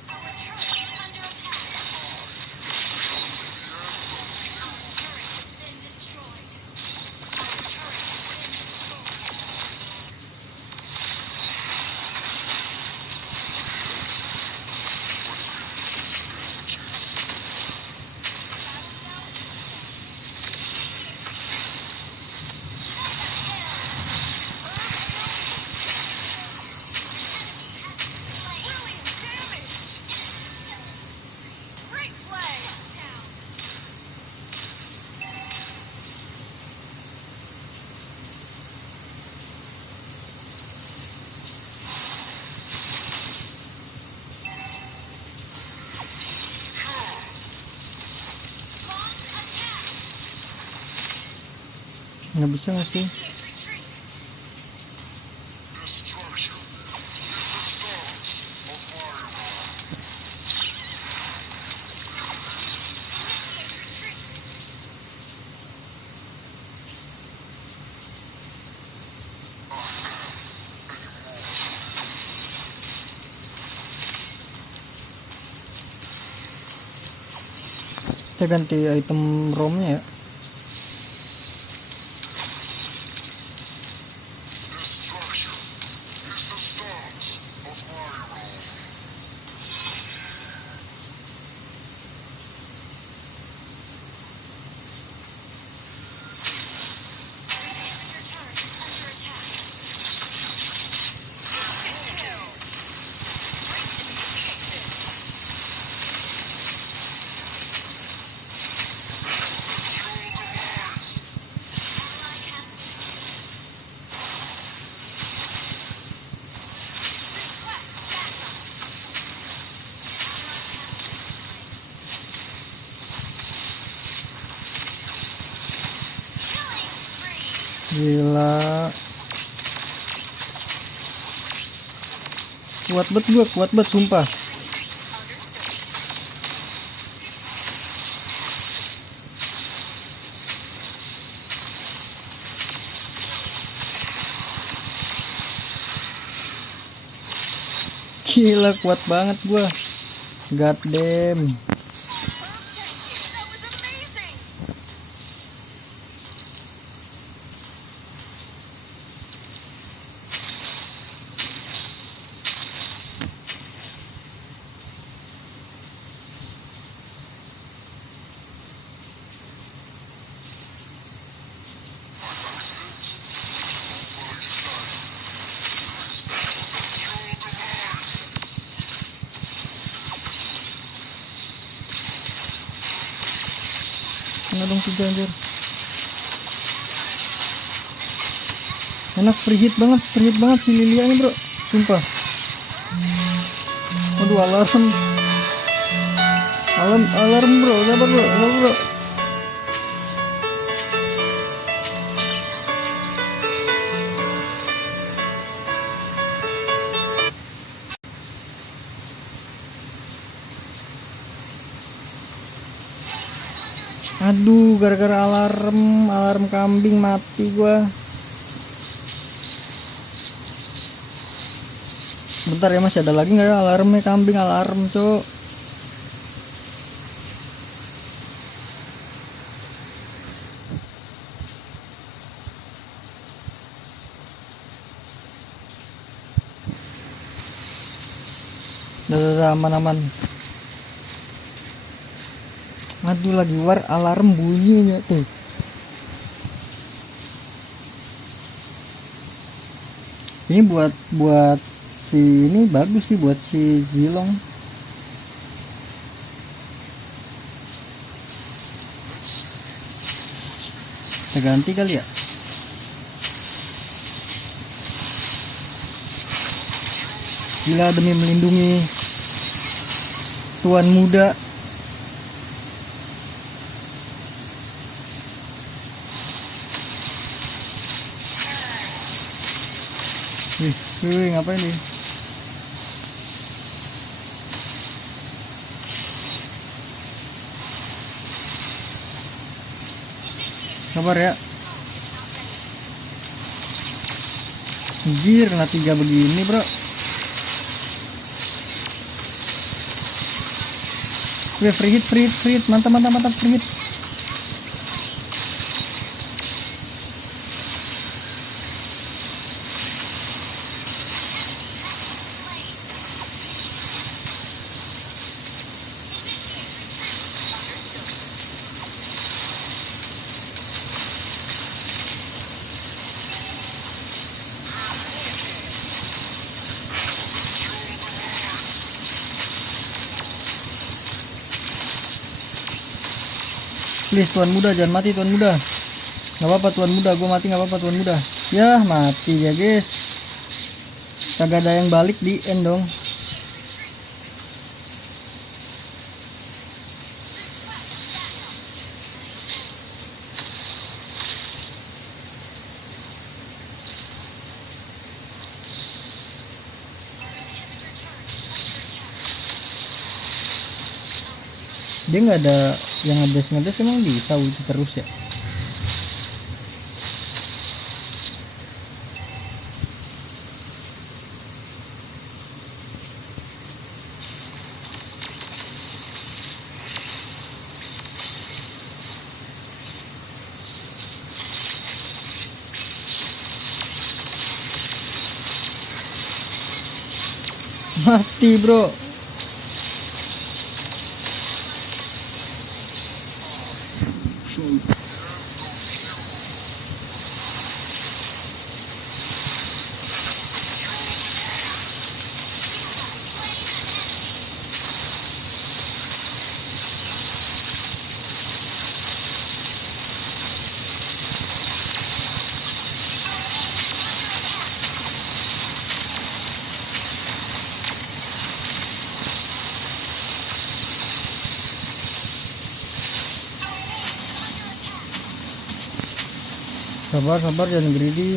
our turret is under attack. Our turret has been destroyed. Our turret has been destroyed. Brilliant damage! Great play! Down. Launch attack! Nggak bisa nggak sih? Initiate retreat! Destruction is the start of my rule. Initiate retreat! Kita ganti item romnya ya. Destruction is the start of my rule. Your turret is under attack. Kill! Great initiation! Your demise. Ally has been request backup. Killing spree. Gila. Kuat banget gua, kuat banget sumpah. Gila kuat banget gua. God damn. That was amazing. Kena dong 3 anjir. Enak, free hit banget si Lilia ini bro, sumpah. Aduh, alarm bro, sabar bro. Aduh, gara-gara alarm kambing mati gua. Bentar ya, masih ada lagi nggak ya alarmnya kambing, cok. Udah aman. Aduh, lagi war alarm bunyinya tuh. Ini buat si ini bagus sih, buat si Zilong. Kita ganti kali ya. Gila, demi melindungi tuan muda. Wih, ngapain nih? Sabar ya. Anjir, kena 3 begini bro. Wih, free hit, mantap, free hit. Please tuan muda, jangan mati tuan muda. Gak apa-apa tuan muda, gue mati gak apa-apa tuan muda. Ya mati ya guys. Kagak ada yang balik di end dong. Dia nggak ada yang ngedes emang bisa ulti terus ya. Mati bro. Sabar jangan greedy.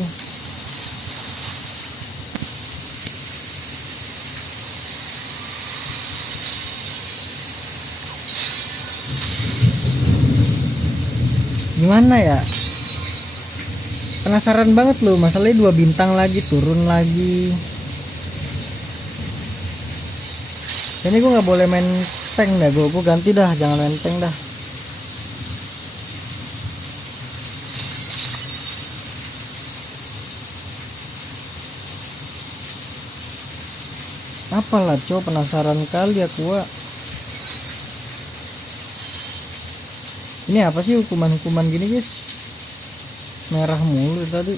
Gimana ya? Penasaran banget loh, masalahnya 2 bintang lagi turun lagi. Ini gue nggak boleh main tank dah, gue ganti dah, jangan main tank dah. Apalah cow, penasaran kali aku. Ini apa sih hukuman gini guys? Merah mulu tadi.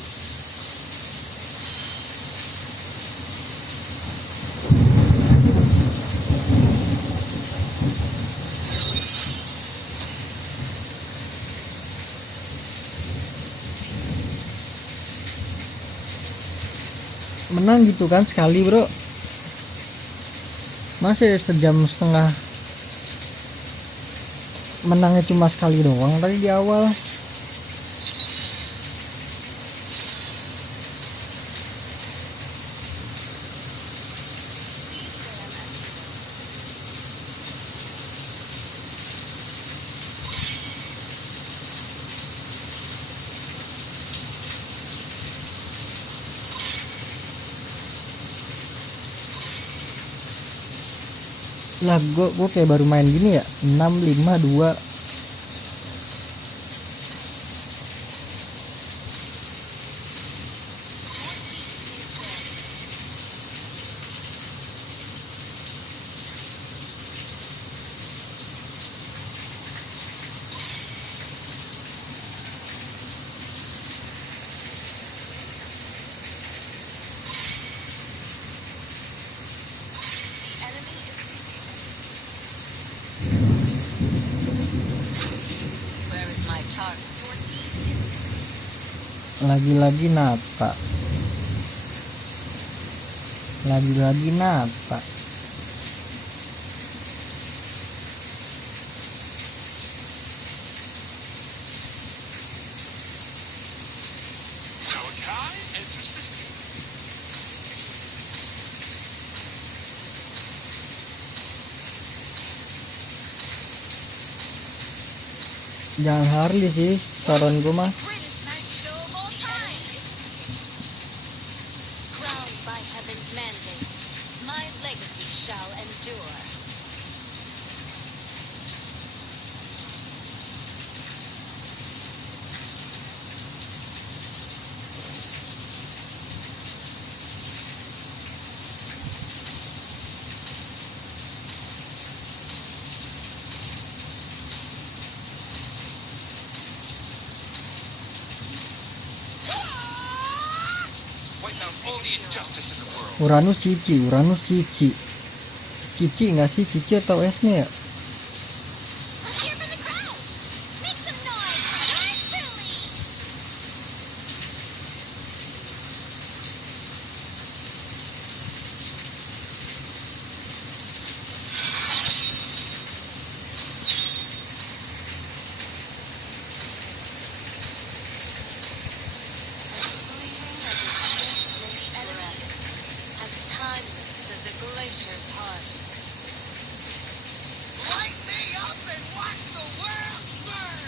Menang gitu kan sekali bro. Masih sejam setengah menangnya cuma sekali doang tadi di awal. Lah gue kayak baru main gini ya, 652. Lagi-lagi Nata. Lagi-lagi Nata. Malachi enters the scene. Jangan Harley sih, saran gue mah. British might show more time. Crowned by heaven's mandate, my legacy shall endure. Wipe out all the injustice in the world. Uranus Cici. Cici nggak sih? Cici atau Esme ya? Let's hear from the crowd. Make some noise. Yours truly. As timeless as a glacier's heart. Light me up and watch the world burn.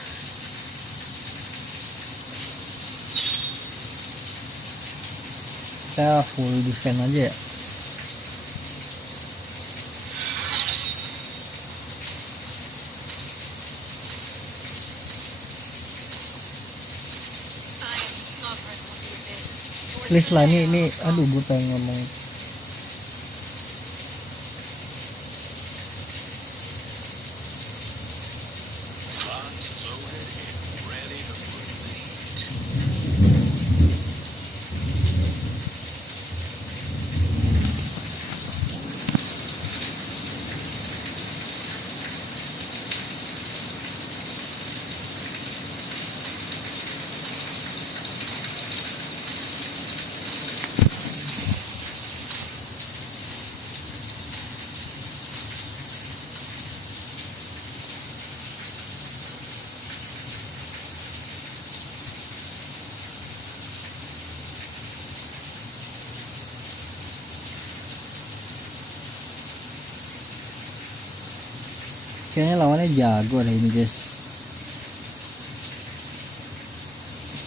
Saya full defense aja ya. I am sovereign of the abyss. Please lah ini aduh gue pengen ngomong. Guns loaded and ready to bleed. Kayaknya lawannya jago deh ini guys.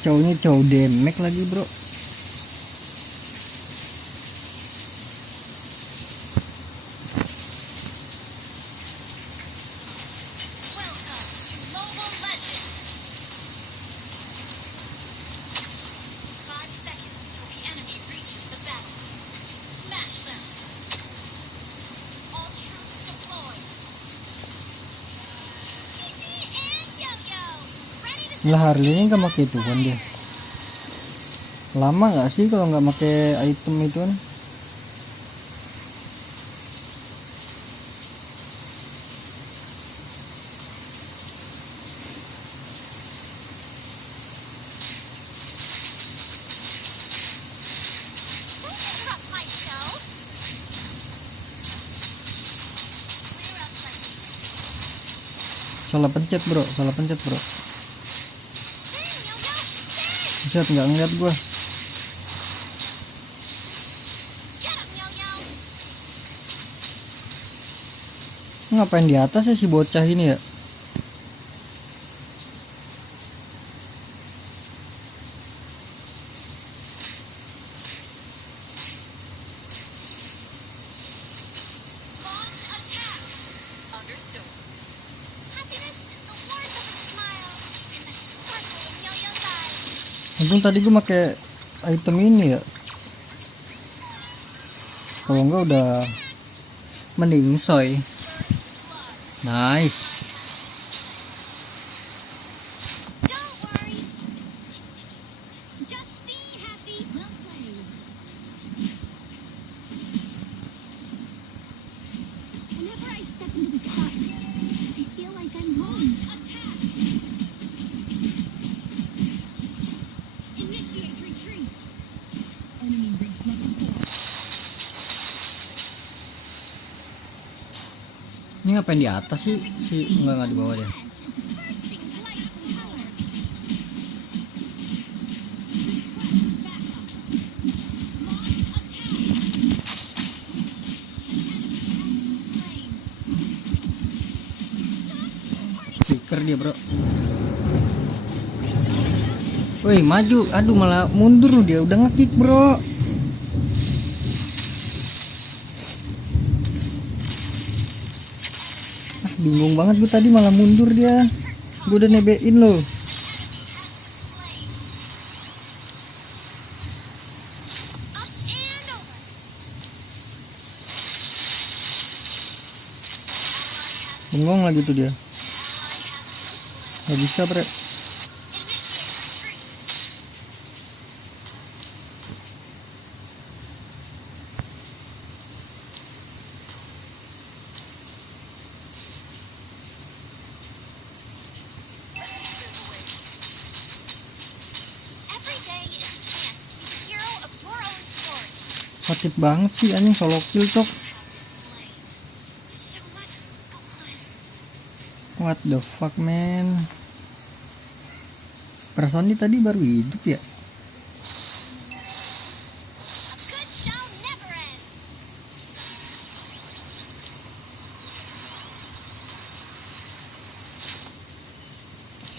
Cowoknya cowok demek lagi bro. Welcome to Mobile Legends. 5 seconds till the enemy reaches the battle. Smash them. All troops deployed. Cici and Yo-Yo. Ready to Lah Harley-nya nggak pakai itu kan dia. Lama nggak sih kalau nggak pakai item itu kan? Don't interrupt my show. Clear up, let's Salah pencet bro, salah pencet bro. spin, Yo-Yo. Spin. Buset nggak ngeliat gue. Get him, Yo-Yo. Ngapain di atas ya si bocah ini ya? Launch attack. Understood. Happiness is the warmth of a smile and the sparkle in Yo-Yo's eyes. Untung tadi gue pakai item ini ya. Kalau enggak udah mending soy. Nice. Don't worry. Just be happy. Well played. Whenever I step into the spotlight, I feel like I'm home. Attack! Initiate. Ini ngapain di atas sih? Enggak di bawah deh. Flicker dia, bro. Woi, maju. Aduh, malah mundur loh dia. Udah ngekick, bro. Bingung banget gue tadi, malah mundur dia. Gue udah nebein loh. Up and over. Bengong lagi tuh dia. Gak bisa, bre. Initiate retreat. Every day is a chance to be the hero of your own story. Sakit banget sih anjing, solo kill cok. Show must go on. What the fuck, man. Perasaan dia tadi baru hidup ya. A good show never ends.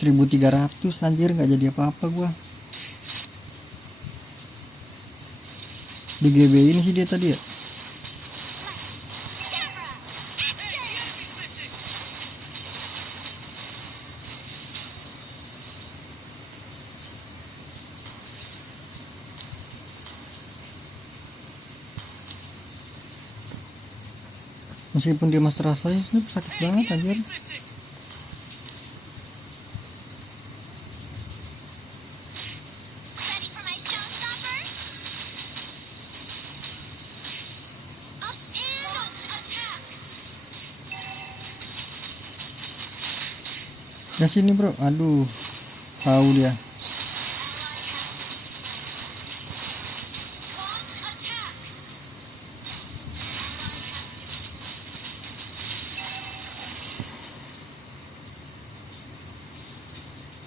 1300 anjir, nggak jadi apa-apa gua. Di GB ini sih dia tadi ya. Camera, action! Meskipun dia master rasanya sakit banget anjir. Ready for my showstopper? Up and Launch attack. Ya sini bro, aduh, tahu dia. Launch attack.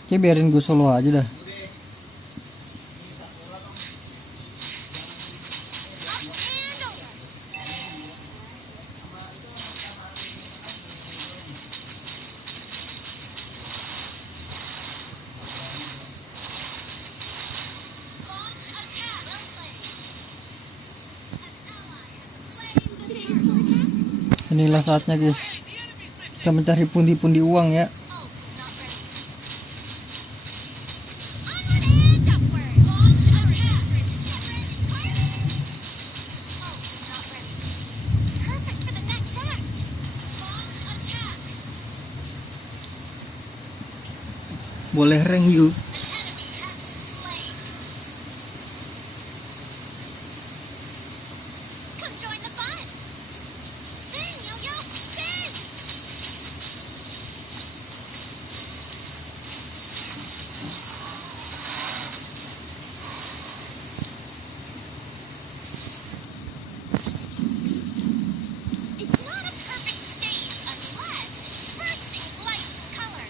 Oke, biarin gue solo aja dah. up and over. Launch attack. Well played. An ally has slain the Terror. Inilah saatnya guys, kita mencari pundi-pundi uang ya. Ult not ready. Onward and upward. Launch attack. Ult not ready. Perfect for the next act. Launch attack. Boleh rank you. An enemy has been slain. Come join the fun. Spin, yo-yo, spin. It's not a perfect stage unless it's bursting with lights and color.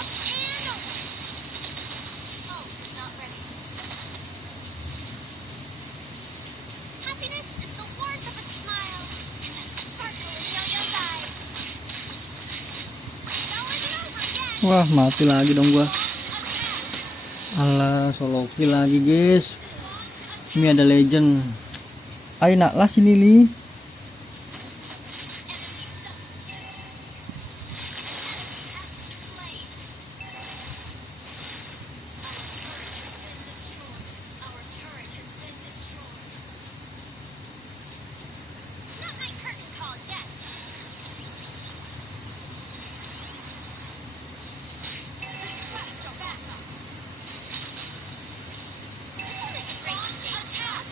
Up and over. Oh, not ready. Happiness is the warmth of a smile and the sparkle in yo-yo's eyes. Show isn't over yet. Wah, mati lagi dong gua. Alah, solo kill lagi guys. Ini ada legend. Ayo nak lah sini li. Slain. Our turret has been destroyed. Not my curtain call yet. Request backup. This will make a great Launch stage. attack.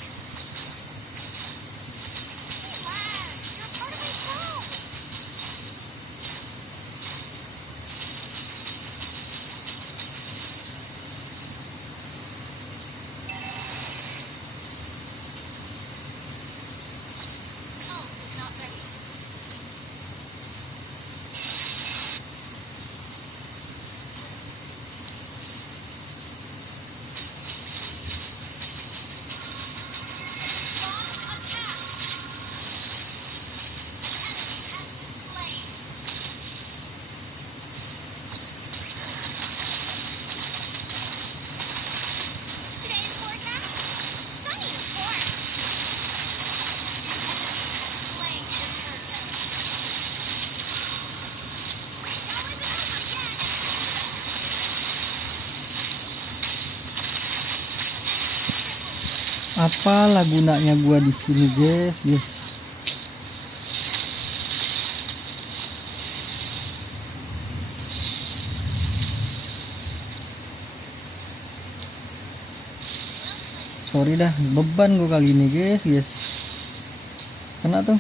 Apalah gunanya gua di sini, guys. Sorry dah, beban gua kali ini, guys. Kena tuh.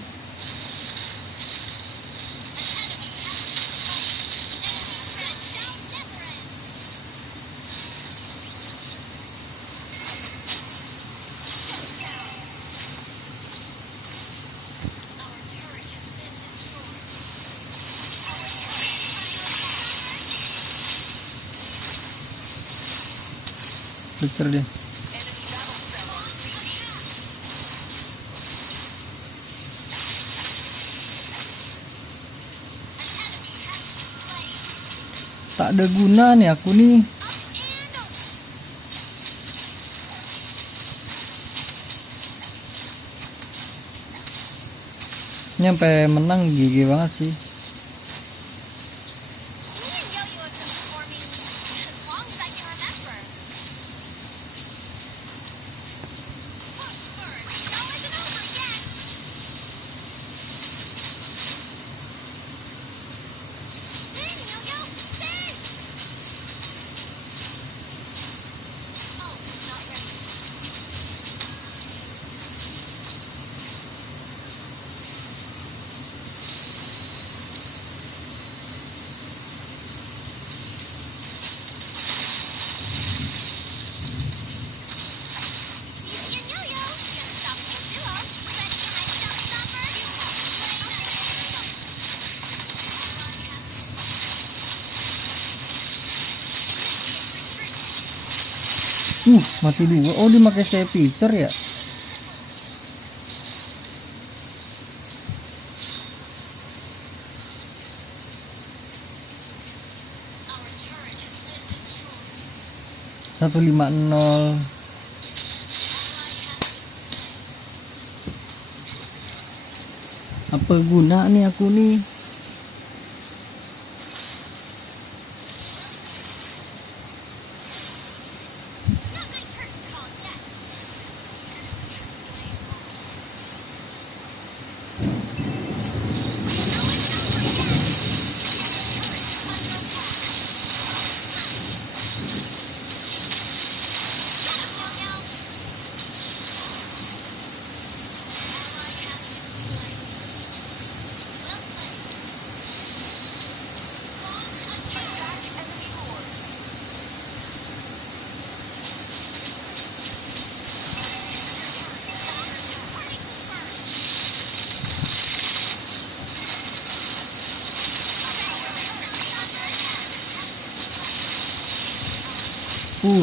Flicker dia. Tak ada guna nih aku nih. Nyampe menang GG banget sih. Mati dua. Oh, dia pakai stay pitcher ya. Our turret has been destroyed. 150. Apa guna nih aku nih?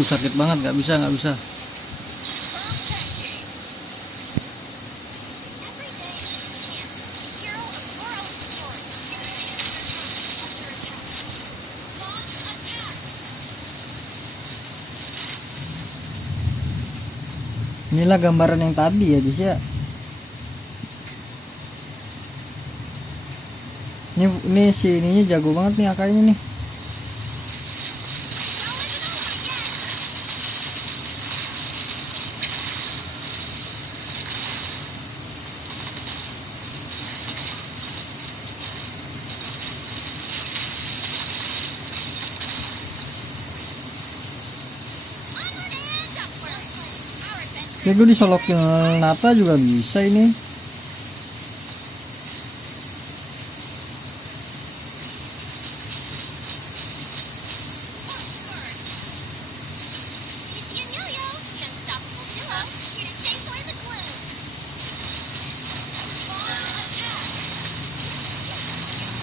Sakit banget, nggak bisa. Every day is a chance to be the hero of your own story. Under attack. Launch attack. Inilah gambaran yang tadi ya, guys ya. Ini si ininya jago banget nih akainya nih. Kayak gue disolokin Nata juga bisa ini. Easy and Yo-Yo, the unstoppable duo, here to chase away the gloom. Launch attack.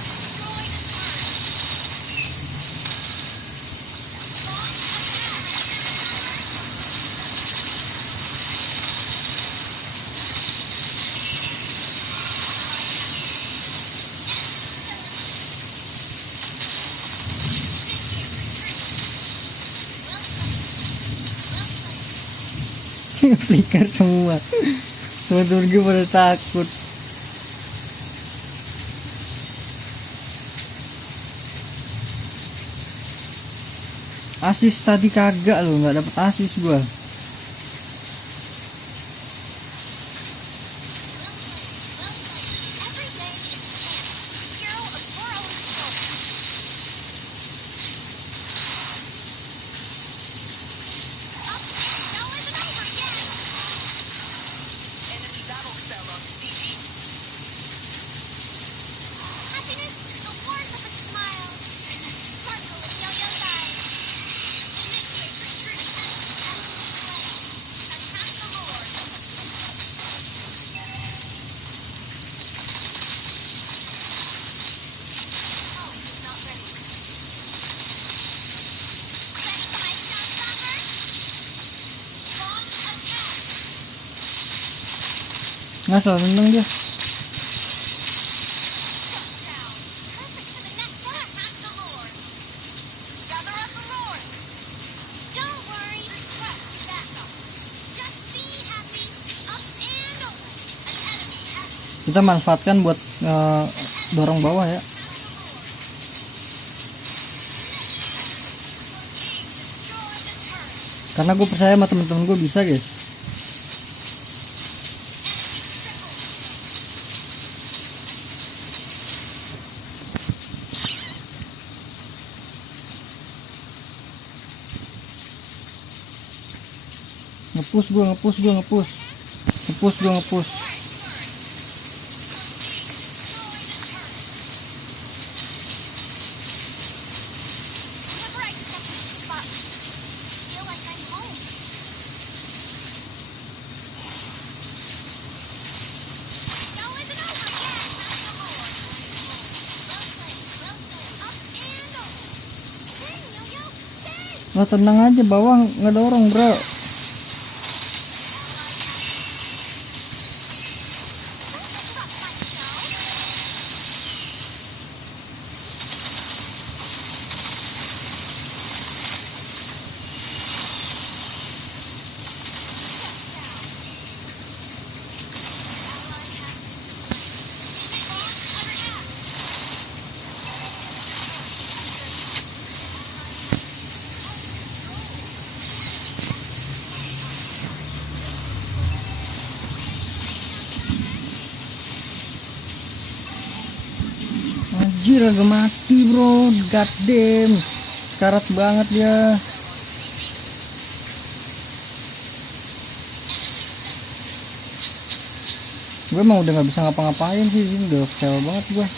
Destroy the turret. Launch Flicker semua. Teman-teman gue pada takut. Asis tadi kagak loh, nggak dapet asis gua. Nah, salah nendang dia. Perfect for the next attack. Attack the Lord. Gather up the Lord. Don't worry. Request backup. Just be happy. Up and over. An enemy has Kita manfaatkan buat dorong bawah ya. destroyed the turret. Karena gue percaya sama temen-temen gue bisa guys. Ngepush. Whenever I step into the spotlight, I feel like I'm home. Show isn't over yet. Attack the Lord. Well played. Up and over. Spin, Yo-Yo. Spin. Lah tenang aja, bawah ngedorong bro. Don't interrupt my show. Anjir agak mati bro. God damn. Karat banget dia. Gue emang udah nggak bisa ngapa-ngapain sih, ini udah fail banget gue.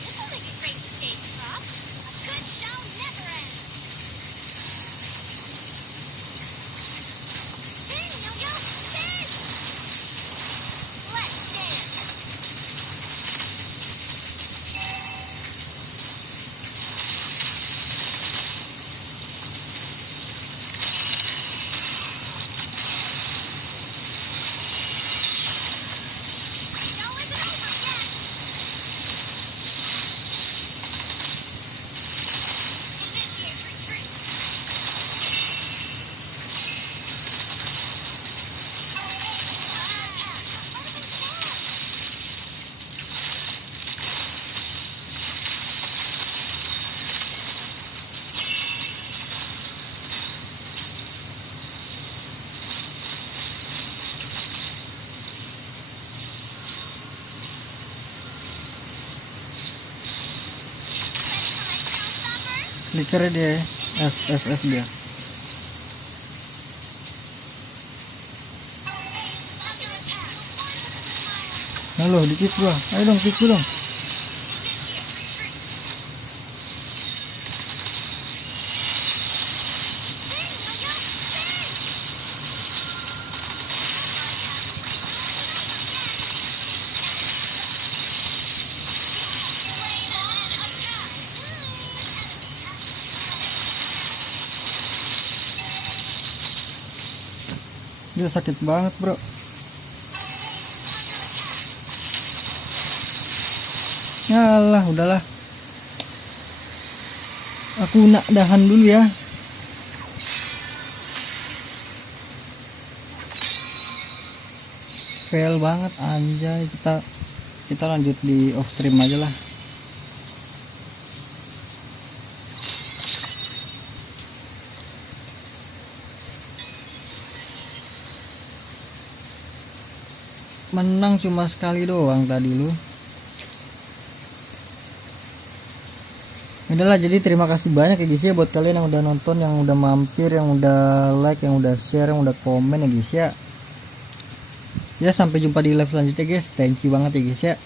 This'll make a great escape prop. A good show never ends. Spin, Yo-Yo, spin! Let's dance. Show isn't over yet. Initiate retreat. Flickernya dia SSS dia. Under attack. Halo, dikit gua. Ayo dong, kick dong. Initiate retreat. Spin, Yo-Yo, spin! Dia sakit banget bro. Yalah, udahlah. Aku nak dahan dulu ya. Fail banget anjay. Kita lanjut di off stream aja lah. Menang cuma sekali doang tadi lu. Udahlah, jadi terima kasih banyak ya guys ya buat kalian yang udah nonton, yang udah mampir, yang udah like, yang udah share, yang udah komen ya guys ya. Ya sampai jumpa di live selanjutnya guys. Thank you banget ya guys ya.